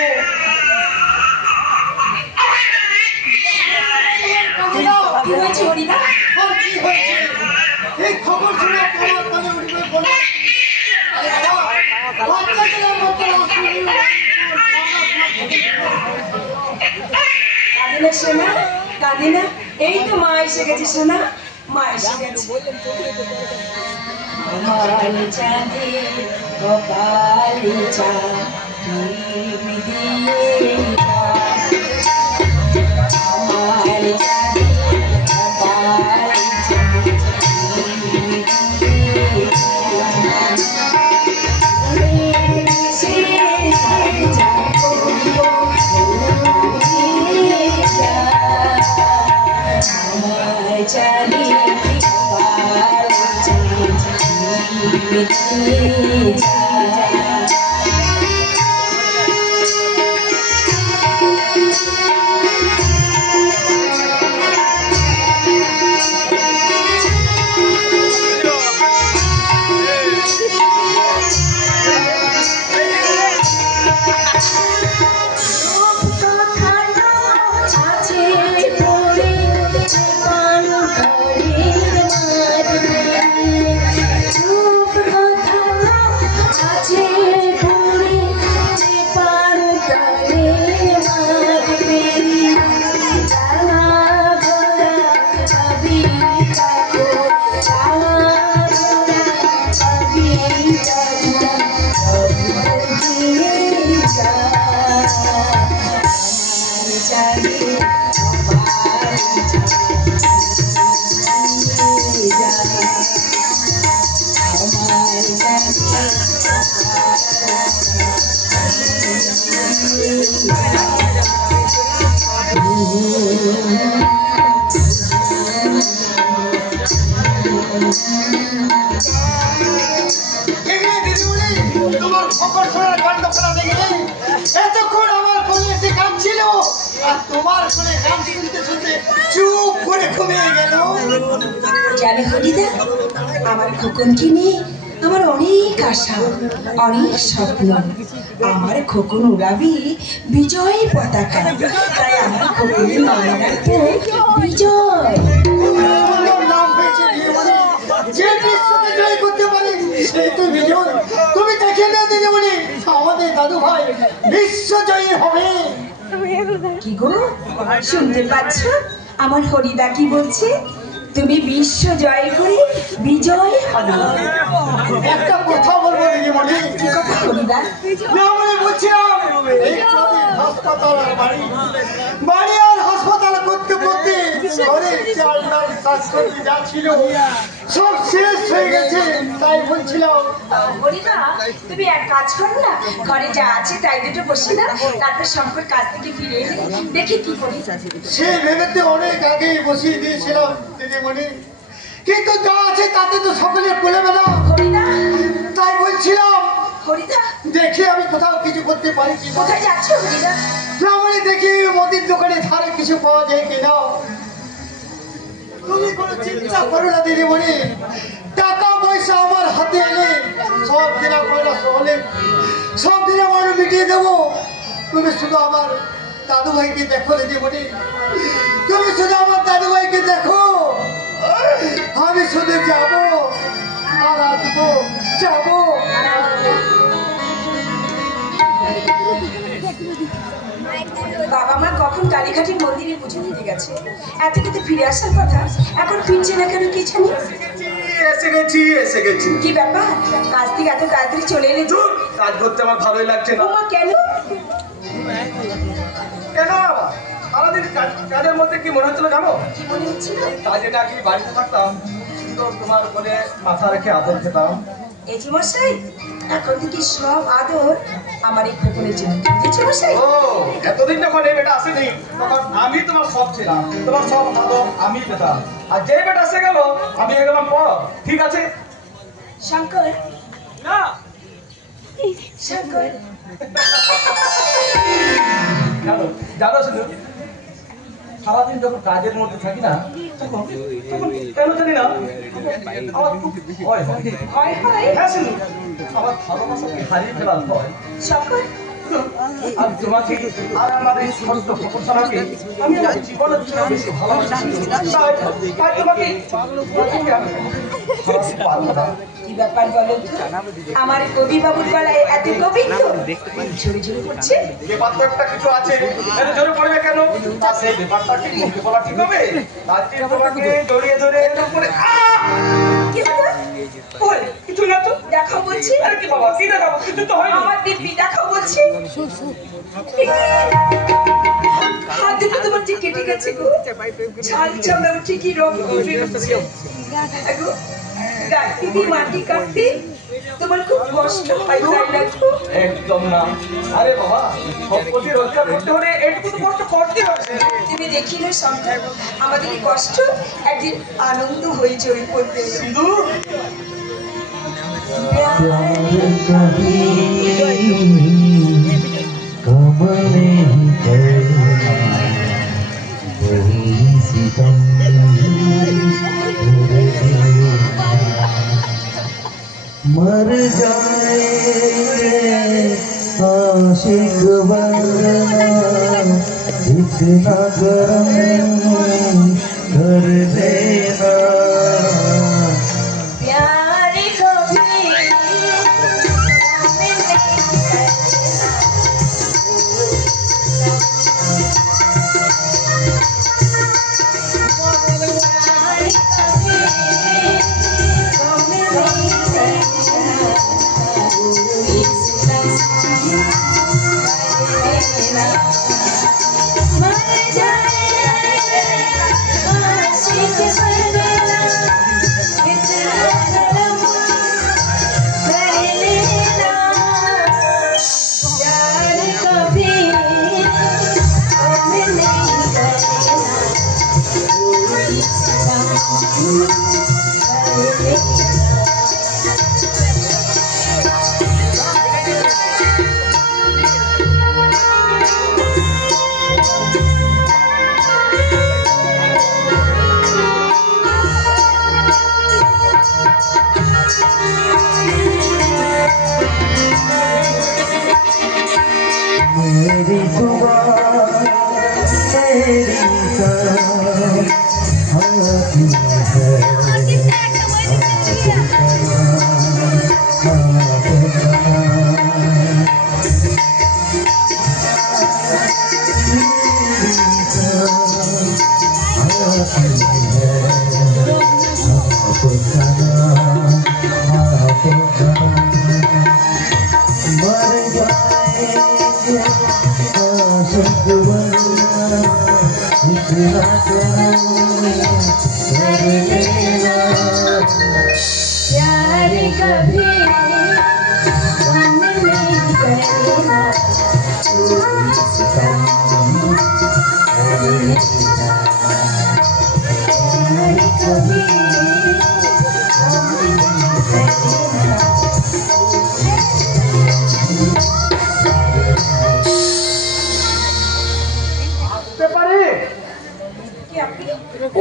কি হয়েছে হরিদা? আর কি হয়েছে এই খবর শুনে তোমার কানে উঠবে বলে কাঁদিনা সোনা, কাঁদিনা, এই তো মা এসে গেছে সোনা, মা এসে গেছে। কপাল চাঁদে কপাল চাঁদ তোমার খবর শোনার কাণ্ড করা দেখলে এতক্ষণ আমার কোলে এসে কাঁদছিল, আর তোমার কোলে গান শুনতে শুনতে চুপ করে ঘুমিয়ে গেল। জানে হরিদা, আমার খোকনকে নিয়ে আমার অনেক আশা, অনেক স্বপ্ন। আমার খোকন উড়াবি বিজয় পতাকা, তাই আমার খোকনের নাম রাখবো বিজয়। সুন্দর নাম হয়েছে দিদিমণি। যে বিশ্বকে জয় করতে পারে সে তো বিজয়। তুমি দেখে না দিদিমণি, আমাদের দাদু ভাই বিশ্বজয়ী হবে। কি গো, শুনতে পাচ্ছ আমার হরিদা কি বলছে? তুমি বিশ্ব জয় করে বিজয় হবে। একটা কথা বলবো দিদিমণি। কি কথা হরিদা? না মানে বলছিলাম, এই প্রদীপ হাসপাতাল আর বাড়ি, বাড়ি আর হাসপাতাল করতে করতে ঘরে চাল ডাল শাকসবজি যা ছিল সব শেষ হয়ে গেছে। তাই বলছিলাম হরিদা, তুমি এক কাজ করো না, ঘরে যা আছে তাই দুটো বসে না, তারপর শঙ্কর কাজ থেকে ফিরে এলে দেখি কি করি। সে ভেবেতে অনেক আগেই বসিয়ে দিয়েছিলাম দিদিমণি, কিন্তু যা আছে তাতে তো সকলে বলবে না। হরিদা, তাই বলছিলাম হরিদা, দেখি আমি কোথাও কিছু করতে পারি কি। কোথায় যাচ্ছ হরিদা? না মানে দেখি মুদির দোকানে ধারে কিছু পাওয়া যায় কিনা। তুমি কোনো চিন্তা করো না দিদিমণি, টাকা পয়সা আমার হাতে এলে সব দিনা পয়সা হলে সব দিনা আমি মিটিয়ে দেবো। তুমি শুধু আমার দাদু ভাইকে দেখো দিদিমণি, তুমি শুধু আমার দাদু ভাইকে দেখো। আমি শুধু যাবো আর আসবো, যাবো। বাবা মা কখন কালীঘাটের মন্দিরে পুজো দিতে গেছে, এত কিন্তু ফিরে আসার কথা, এখন ফিরছে না কেন কি জানি। এসে গেছি। কি ব্যাপার, কাজ থেকে এত তাড়াতাড়ি চলে এলে যে? কাজ করতে আমার ভালোই লাগছে না। ওমা, কেন? কেন সারাদিন কাজের মধ্যে কি মনে হচ্ছিল জানো? কি মনে হচ্ছিল? কাজে নাকি বাড়িতে থাকতাম তো তোমার কোলে মাথা রেখে আদর খেতাম। এই যে মশাই, এখন থেকে সব আদর আমার এই খোকনের জন্য, বুঝেছো মশাই? ও, এতদিন যখন এই বেটা আসেনি তখন আমি তোমার সব ছিলাম, তোমার সব আদর আমি পেতাম। আর যে বেটা এসে গেল আমি হয়ে গেলাম পর। ঠিক আছে শঙ্কর, না শঙ্কর, জানো জানো শুধু সারাদিন যখন কাজের মধ্যে থাকি না তখন তখন কেন জানি না আমার খুব ভয় হয়। ভয় হয়? হ্যাঁ শুধু আমার ভালোবাসাকে হারিয়ে ফেলার ভয়। শঙ্কর, আর তোমাকে আর আমার এই ছোট্ট প্রপোজলকে আমি আমার জীবনের চেয়ে বেশি ভালোবাসি। তাই তোমাকে হারাতে পারবো না। কি ব্যাপার বলো তো? আমার কবি বাবুর গলায় এত কবিত্ব ঝরে ঝরে পড়ছে। ব্যাপার তো একটা কিছু আছে, এত জোরে পড়বে কেন? আর সেই ব্যাপারটা কি মুখে বলা ঠিক হবে? আজকে তোমাকে জড়িয়ে ধরে এরকম করে কি হলো? ওই কিছু না তো। দেখাও বলছি। আরে কি বাবা, কি দেখাবো? কিছু তো হয়নি। আমার দিব্যি দেখাও বলছি। হাত দুটো তোমার যে কেটে গেছে গো, ছাল চামড়া উঠে কি রক্ত বেরোচ্ছে। গো, গাঁটটি দিয়ে মাটি কাটতে তোমার খুব কষ্ট হয়, তাই না গো? একদম না। আরে বাবা, সব কিছু রোজগার করতে হলে একটু তো কষ্ট করতে হবে। তুমি দেখিলে সন্তান, আমাদের এই কষ্ট একদিন আনন্দ হয়ে চলে পড়বে। সিধু प्यार कभी कम नहीं करना, वही सितम मर जाए आशिक बनना, इतना करम कर देना। प्यार कभी मर जाए प्यार कभी मन नहीं करेगा प्यार कभी আসতে পারি?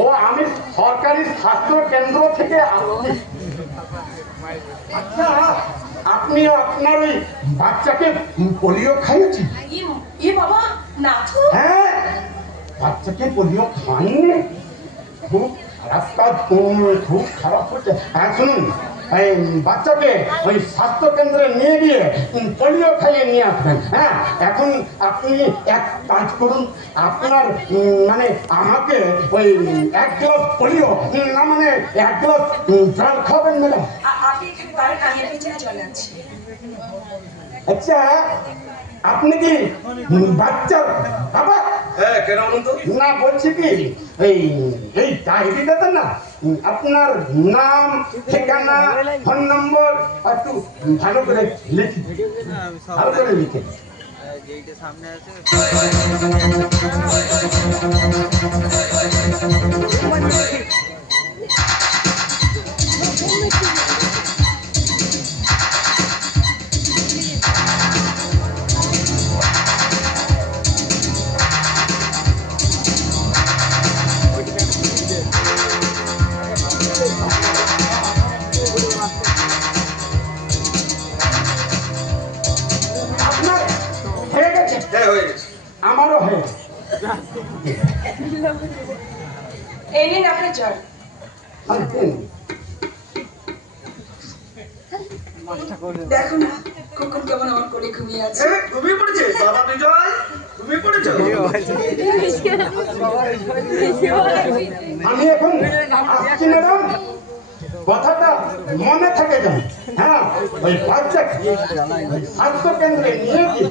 ও আমি সরকারি স্বাস্থ্য কেন্দ্র থেকে আসছি। আচ্ছা, আপনি আপনার ওই বাচ্চাকে পোলিও খাইয়েছেন? ये बाबा नाथू হ্যাঁ, বাচ্চাকে পোলিও খাইনি। খুব খারাপ কাজ, খুব খারাপ হচ্ছে। হ্যাঁ শুনুন, এই বাচ্চাকে ওই স্বাস্থ্য কেন্দ্রে নিয়ে গিয়ে পোলিও খাইয়ে নিয়ে আসবেন। হ্যাঁ, এখন আপনি এক কাজ করুন, আপনার মানে আমাকে ওই 1 গ্লাস পোলিও না মানে 1 গ্লাস জল খাবেন ম্যাডাম। আপনি এখানে দাঁড়ান, আমি এখানে চলে যাচ্ছি। আচ্ছা, আপনি কি বাচ্চার বাবা? হ্যাঁ, কেন বলুন তো? না, বলছি কি এই ডায়েরিটাতে না আপনার নাম, ঠিকানা, ফোন নম্বর একটু ভালো করে লিখে, ভালো করে লিখে। আপনার হয়ে গেছে? হ্যাঁ, হয়ে গেছে। আমারও হয়ে গেছে। এই নিন আপনার জল। আর দিন। দেখো না কখন কেমন আমার কোলে ঘুমিয়ে আছে। তুমি পড়েছে বাবা বিজয়, তুমি পড়েছো? আমি এখন আসছি ম্যাডাম, কথাটা মনে থাকে যান। হ্যাঁ, ওই বাচ্চাকে স্বাস্থ্য কেন্দ্রে নিয়ে গিয়ে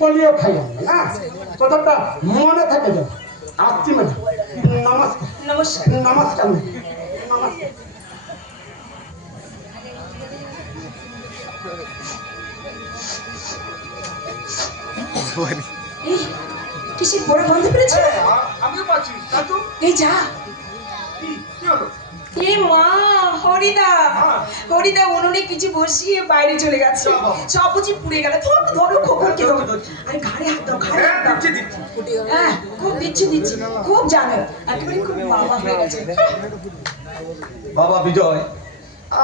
পোলিও খাইয়ে না, কথাটা মনে থাকে যান। আসছি ম্যাডাম, নমস্কার। নমস্কার। নমস্কার ম্যাডাম, নমস্কার। এই কিসের পড়া বন্ধ করেছে? আমিও পাচ্ছি দাদু। এই যা। কি হলো? এ মা, হরিদা হরিদা উনুনে কিছু বসিয়ে বাইরে চলে গেছে, সব বুঝি পুড়ে গেল। ধরো ধরো খবরকে ধরো। আরে ঘাড়ে হাত দাও, ঘাড়ে হাত দাও। দিচ্ছি। হ্যাঁ, খুব দিচ্ছি খুব জানো, একেবারে খুব বাবা হয়ে গেছে। বাবা বিজয়,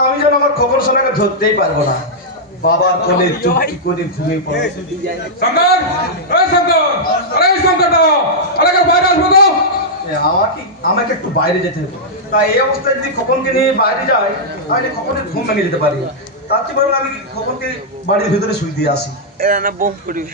আমি যেন আমার খবর শোনাকে ধরতেই পারবো না। বাবার কোলে চুপটি করে ঘুমিয়ে পড়ে। শঙ্কর, এই শঙ্কর, আরে এই শঙ্করটা, আরে কেউ বাইরে আসবো তো? আমাকে একটু বাইরে যেতে হবে। তাই এই অবস্থায় যদি খোকনকে নিয়ে বাইরে যাই তাহলে খোকনের ঘুম ভেঙে যেতে পারি। তার চেয়ে বরং আমি খোকনকে বাড়ির ভিতরে শুই দিয়ে আসি। এরা না বোম করবি।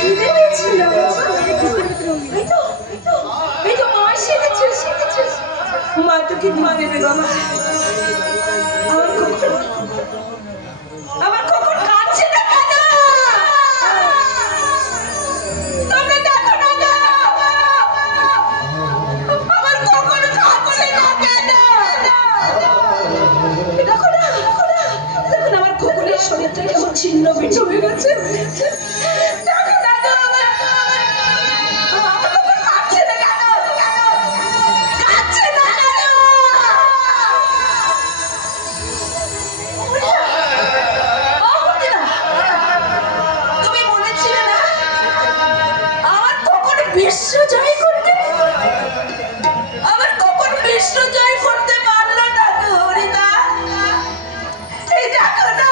খিদে পেয়েছিল। এই তো মা শিখেছে। মা তোকে মা দেবে বাবা। আমার কখন কাঁদছে না কেন? তোমরা দেখো না গো, আমার কখন কাঁদছে না কেন? দেখো না আমার কখনের শরীরটা কেমন ছিন্ন ভিন্ন হয়ে গেছে। দেখো না গো, আমার কখন কাঁদছে না কেন? কাঁদছে না কেন? তুমি বলেছিলে না আমার কখন বিশ্ব জয় করতে, আমার কখন বিশ্ব জয় করতে পারলো না গো হরিদা। এই দেখো না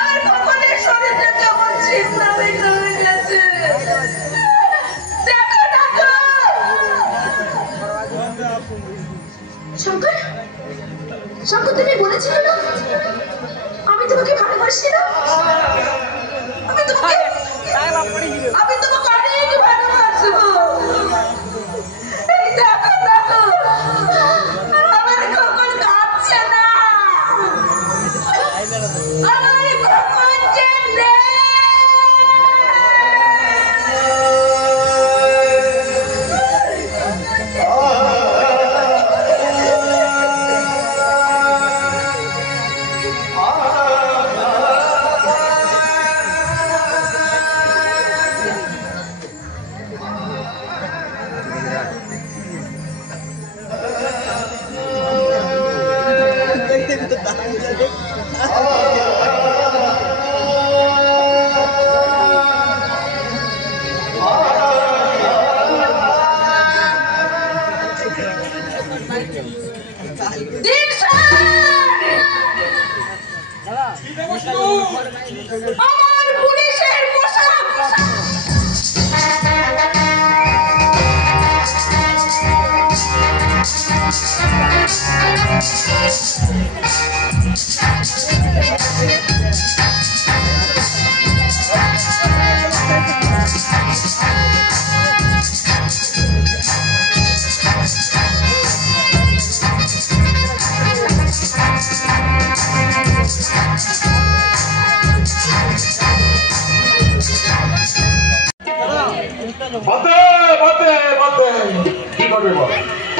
আমার কখনের শরীরটা কেমন ছিন্ন ভিন্ন হয়ে গেছে। দেখো না গো। শঙ্কর, তুমি বলেছিলে না আমি তোমাকে ভালোবাসি না? আমি তোমাকে অনেক ভালোবাসবো। এই দেখো আমার কখন কাঁদছে না, আমার কখন যে নেই। আমার পুলিশের পোশাক।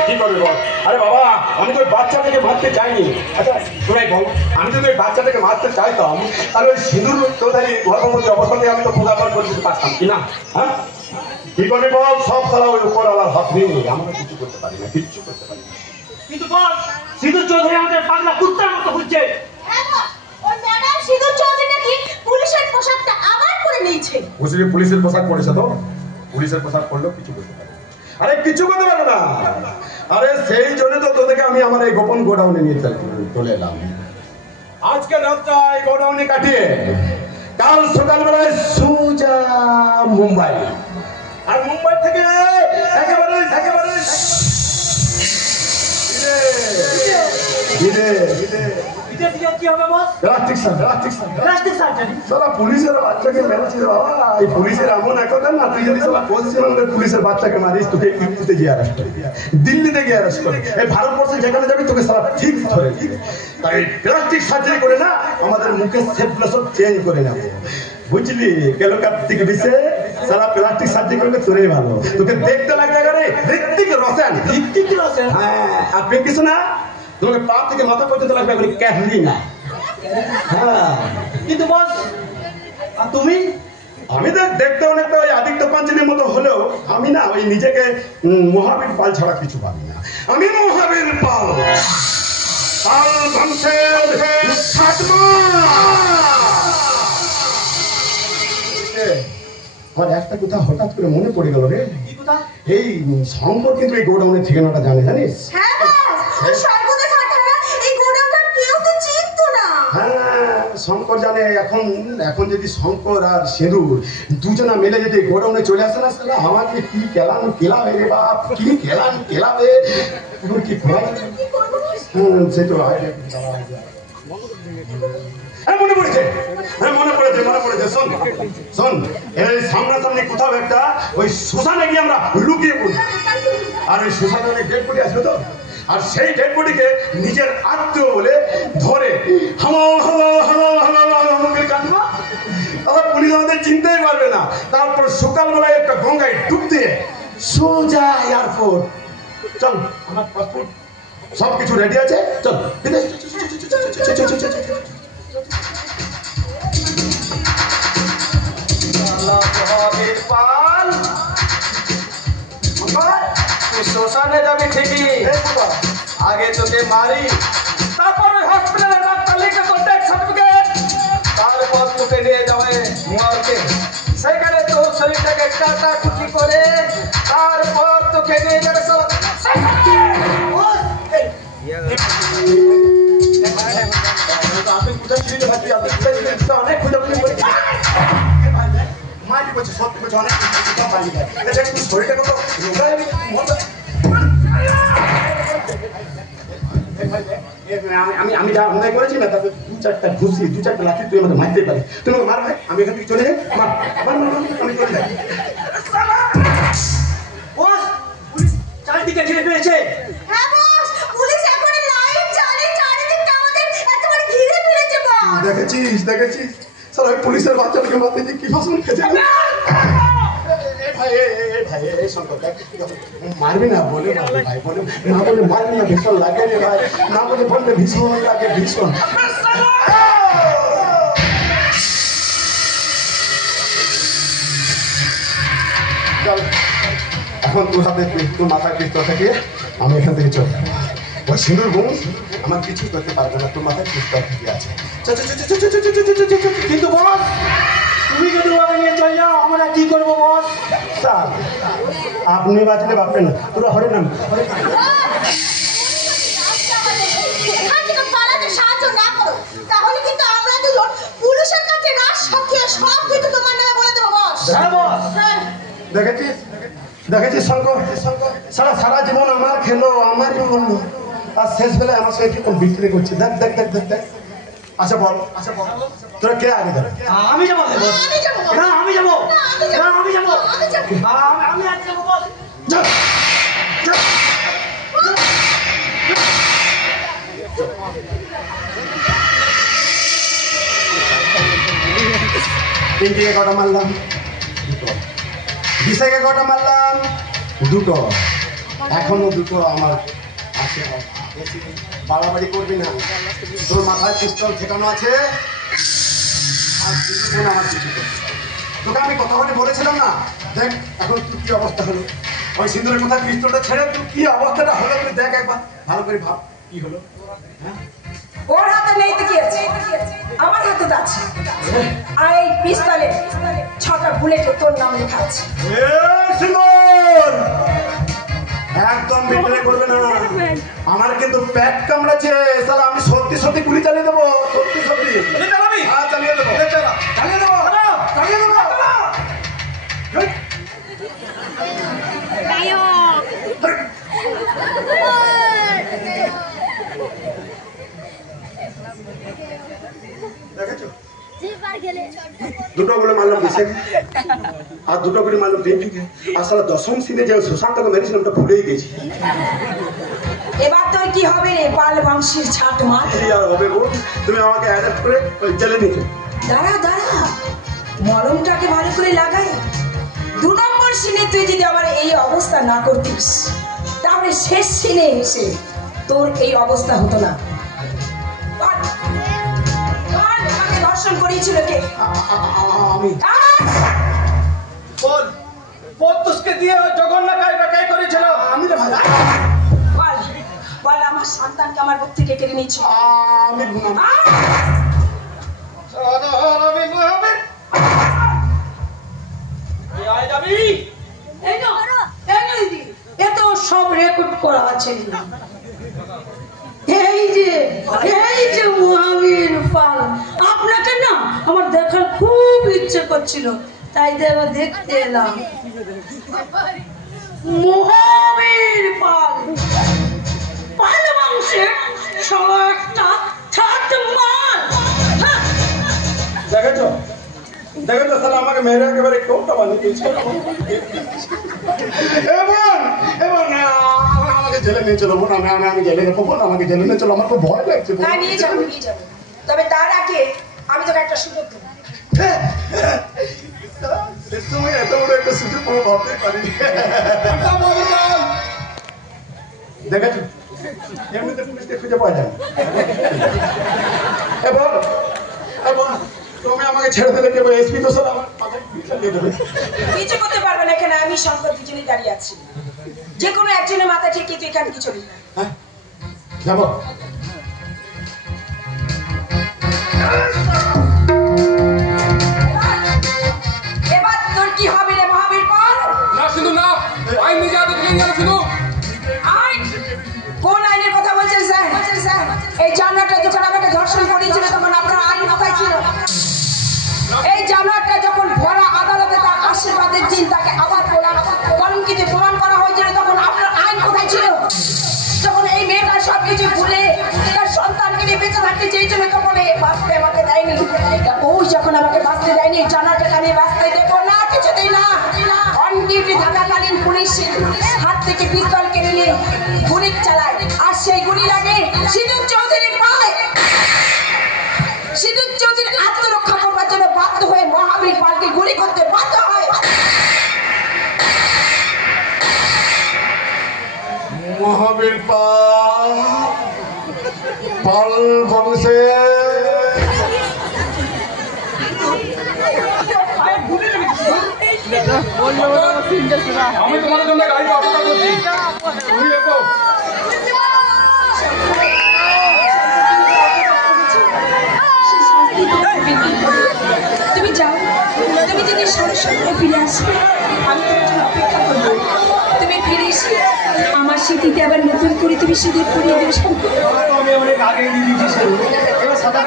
কি করবে বল? আরে বাবা, আমি তো ওই বাচ্চাটাকে মারতে চাইনি। আচ্ছা তোরাই বল, আমি যদি ওই বাচ্চাটাকে মারতে চাইতাম তাহলে ওই সিঁদুর চৌধুরী গর্ভবতী অবস্থাতে আমি তো খোদাফল করে দিতে পারতাম কিনা? হ্যাঁ, কি করবি বল? সব তারা ওই উপর আলার হাত নিয়ে আমরা কিছু করতে পারি না, কিচ্ছু করতে পারি না। কিন্তু বস, সিঁদুর চৌধুরী আমাদের পাগলা কুত্তার মতো ঘুরছে। ওই ম্যাডাম সিঁদুর চৌধুরী নাকি পুলিশের পোশাকটা আবার পরে নিয়েছে। পুলিশের পোশাক পরেছে তো? পুলিশের পোশাক পরলেও কিছু করতে পারে? আরে কিছু করতে পারে না। আরে সেই জন্য তো তোদেরকে আমি আমার এই গোপন গোডাউনে নিয়ে চলে এলাম। আজকে রাতটা এই গোডাউনে কাটিয়ে কাল সকালবেলায় সোজা মুম্বাই, আর মুম্বাই থেকে একেবারে কি হবে বস? Plastic plastic surgery. সারা পুলিশের বাচ্চাকে মেরেছে বাবা। এই পুলিশের এমন একটা না, তুই যদি সারা পশ্চিমবঙ্গের পুলিশের বাচ্চাকে মারিস তোকে ইউপিতে গিয়ে অ্যারেস্ট করবে, দিল্লিতে গিয়ে অ্যারেস্ট করবে। এই ভারতবর্ষে যেখানে যাবি তোকে সারা ঠিক ধরে দিবে। তাই প্লাস্টিক সার্জারি করে না আমাদের মুখের শেপগুলো সব চেঞ্জ করে নেবো, বুঝলি? কেন কার্তিক বিষে সারা প্লাস্টিক সার্জারি করবে তোরই ভালো। তোকে দেখতে লাগবে এবারে ঋত্বিক রোশন। হ্যাঁ, আর পেকিস না তোমাকে পা থেকে মাথা পর্যন্ত লাগবে এবারে ক্যাটরিনা। হ্যাঁ, কিন্তু বস আর তুমি? আমি তো দেখতে অনেকটা ওই আদিত্য পাঞ্চনের মতো হলেও আমি না ওই নিজেকে মহাবীর পাল ছাড়া কিছু ভাবি না। আমি মহাবীর পাল, পাল বংশের সাতমা। আমার একটা কথা হঠাৎ করে মনে পড়ে গেল রে। এই শঙ্কর কিন্তু এই গোডাউনের ঠিকানাটা জানে, জানিস? হ্যাঁ বস, সর্বদা সাথে এই গোডাউনটা কেউ তো চিনতো না। হ্যাঁ, শঙ্কর জানে। এখন যদি শঙ্কর আর সিঁদুর দুজনা মিলে যদি গোডাউনে চলে আসে না, তাহলে আমাকে কি কেলান কেলাবে রে বাপ, কি কেলান কেলাবে। এখন কি করা যাবে? সে তো মনে পড়েছে হ্যাঁ মনে পড়েছে শোন শোন, এই সামনাসামনি কোথাও একটা ওই শ্মশানে গিয়ে আমরা লুকিয়ে পড়ি। আর ওই শ্মশানে অনেক ডেড বডি আসবে তো, আর সেই ডেড বডিকে নিজের আত্মীয় বলে ধরে হামো হামো হামো হামো হামো করে কাঁদবো, আবার পুলিশ আমাদের চিনতেই পারবে না। তারপর সকালবেলায় একটা গঙ্গায় ডুব দিয়ে সোজা এয়ারপোর্ট। চল, আমার পাসপোর্ট সব কিছু রেডি আছে, চল বিদেশ। শ্মশানে যাবি ঠিকই, আগে তোকে মারি, তারপর ওই হসপিটালে ডাক্তার লিখে তোর ডেথ সার্টিফিকেট, তারপর তোকে নিয়ে যাবে মর্গে, সেখানে তোর শরীরটাকে কাটাকুটি করে তারপর তোকে নিয়ে যাবে আপনি কোথায় ছিলেন ভাই? আপনি কোথায় ছিলেন? অনেক খোঁজাখুঁজি করেছি। মাটি করছে, সত্যি করছে, অনেক মাটি খায়। এটা কিন্তু শরীরটা কত রোগায়, আমি যা অন্যায় করেছি না, তাতে দু চারটা ঘুষি, দু চারটা লাঠি তুই আমাকে মারতেই পারি। তুমি মার ভাই, আমি এখান থেকে চলে যাই। আমি চলে যাই। চারিদিকে ঘিরে ফেলেছে। হ্যাঁ বস, পুলিশ এখন লাইন চালিয়ে চারিদিকটা আমাদের একেবারে ঘিরে ফেলেছে বস। দেখেছিস স্যার, ওই পুলিশের বাচ্চাটাকে মারতে যে কি ভাষণ খেয়েছে। মারবি না বলে ভাই, বলে না বলে মারবি না, ভীষণ লাগে রে ভাই, না বলে বললে ভীষণ লাগে, ভীষণ। এখন তোর হাতে তোর মাথায় পিস্তল থেকে আমি এখান থেকে চলে যাবো। ওই সিঁদুর বোন আমার কিছু করতে পারবে না, তোর মাথায় পিস্তল থেকে আছে। কিন্তু বস, তুমি যদি ওকে নিয়ে চলে যাও, আমরা কি করবো বস? স্যার, আপনি বাঁচলে বাঁচবেন না, পুরো হরে নাম। এখান থেকে পালাতে সাহায্য না করো, তাহলে কিন্তু আমরা দুজন পুলিশের কাছে রাত সাক্ষী সব কিছু তোমার নামে বলে দেবো বস। হ্যাঁ বস। হ্যাঁ। দেখেছিস শঙ্কর, সারা জীবন আমার খেলো, আমারই বললো, আর শেষ বেলায় আমার সঙ্গে কিরকম বিক্রি করছে। দেখ। আচ্ছা বল, তোরা কে আগে যাবে? আমি যাবো বস। আমি যাবো বস। না আমি যাবো, না আমি যাবো, আমি যাবো। আমি আজ যাবো বস। তিনটিকে কটা মারলাম? বিশাকে কটা মারলাম? দুটো। এখনো দুটো আমার আছে। বেশি বাড়াবাড়ি করবি না, তোর মাথায় পিস্তল ঠেকানো আছে, আর দুজন আমার কিছু করবে। তোকে আমি কথা বলে বলেছিলাম না, দেখ এখন তুই কি অবস্থা হলো। ওই সিন্দুরের মাথায় পিস্তলটা ছেড়ে তুই কি অবস্থাটা হলো, তুই দেখ একবার ভালো করে ভাব কি হলো। ওর হাতে নেই তো কি আছে, আমার হাতে তো আছে। আর এই পিস্তলে 6টা বুলেট তোর নাম লেখা আছে। একদম বিট্রে করবে না, আমার কিন্তু প্যাক কামড়াচ্ছে। সালা আমি সত্যি গুলি চালিয়ে দেবো, সত্যি হ্যাঁ চালিয়ে দেবো। দেখেছো, দুটো বলে মারলাম বিশে, আর দুটো করে মারলাম রিঙ্কিকে, আর সারা দশম সিনে যে সুশান্তকে মেরেছিলাম ওটা ভুলেই গেছি। এবার তোর কি হবে রে পাল বংশীর ছাট মার। কি আর হবে গো, তুমি আমাকে অ্যারেস্ট করে ওই জেলে নিয়েছো। দাঁড়া মলমটাকে ভালো করে লাগাই। 2 নম্বর সিনে তুই যদি আমার এই অবস্থা না করতিস, তাহলে শেষ সিনে এসে তোর এই অবস্থা হতো না। আমাকে দর্শন করিয়েছিল কে? আমি পদ্মুষকে দিয়ে জঘন্য কাজ করেছিল। আমি রে ভাই, বল আমার সন্তানকে আমার বুক থেকে কেড়ে নিচ্ছ। আমি সব রেকর্ড করা আছে। এই যে মহাবীর পাল, আপনাকে না আমার দেখার খুব ইচ্ছে করছিল, তাই এবার দেখতে এলাম। মহাবীর পাল, পাল বংশের একটা ছাট মাল। দেখেছো দেখেছো স্যার আমাকে মেরে একেবারে কোনটা বানিয়ে দিয়েছে এবং আমাকে জেলে নিয়ে চলো বোন আমি জেলে রেখো বোন আমাকে জেলে নিয়ে চলো আমার তো ভয় লাগছে বোন। হ্যাঁ নিয়ে যাবো তবে তার আগে আমি তোকে একটা সুযোগ দেবো তুমি এত বড় একটা সুযোগ কোনো ভাবতে পারিনি দেখেছো এমনিতে পুলিশকে খুঁজে পাওয়া যায় এবং তুমি আমাকে ছেড়ে দিলে কেবল এসপি তো স্যার আমার মাথায় চালিয়ে দেবে কিছু করতে পারবে না এখানে আমি শঙ্কর দুজনেই দাঁড়িয়ে আছি যে কোনো একজনের মাথা ঠিক তুই এখান থেকে চলি হ্যাঁ যাবো এবার তোর কি হবে রে মহাবীর বল না শুধু না আইন নিজে হাতে তুলে নিয়ে শুধু আইন কোন আইনের কথা বলছেন স্যার এই জানোয়ারটা যখন আমাকে ধর্ষণ করিয়েছিল তখন আপনার আইন কোথায় ছিল এই জানোয়ারটা যখন ভরা আদালতে তার আশীর্বাদের দিন তাকে আবার কলঙ্কিত প্রমাণ করা হয়েছিল তখন আপনার আইন কোথায় ছিল যখন এই মেয়েটা সবকিছু ভুলে তার সন্তানকে নিয়ে বেঁচে থাকতে চেয়েছিল তখন এই বাঁচতে আমাকে দেয়নি ওই যখন আমাকে বাঁচতে দেয়নি জানোয়ারটাকে আমি বাঁচতে দেবো না কিছুতেই না অন ডিউটি থাকাকালীন পুলিশ হাত থেকে পিস্তল কেড়ে নিয়ে গুলি চালায় আর সেই গুলি লাগে সিঁদুর চৌধুরীর পায় সিঁদুর চৌধুরী আত্মরক্ষা করবার জন্য বাধ্য হয়ে মহাবীর পালকে গুলি করতে বাধ্য হয় মহাবীর পাল বংশে আমি তোমার জন্য গাড়ি অপেক্ষা করছি তুমি এসো তুমি যাও তুমি যদি সরাসরি ফিরে আসবে আমি তোমার জন্য অপেক্ষা করবো তুমি ফিরে এসে আমার স্মৃতিতে আবার নতুন করে তুমি সিঁদুর পরিয়ে দেবে আমি অনেক আগে দিয়ে দিয়েছি এবার সাদা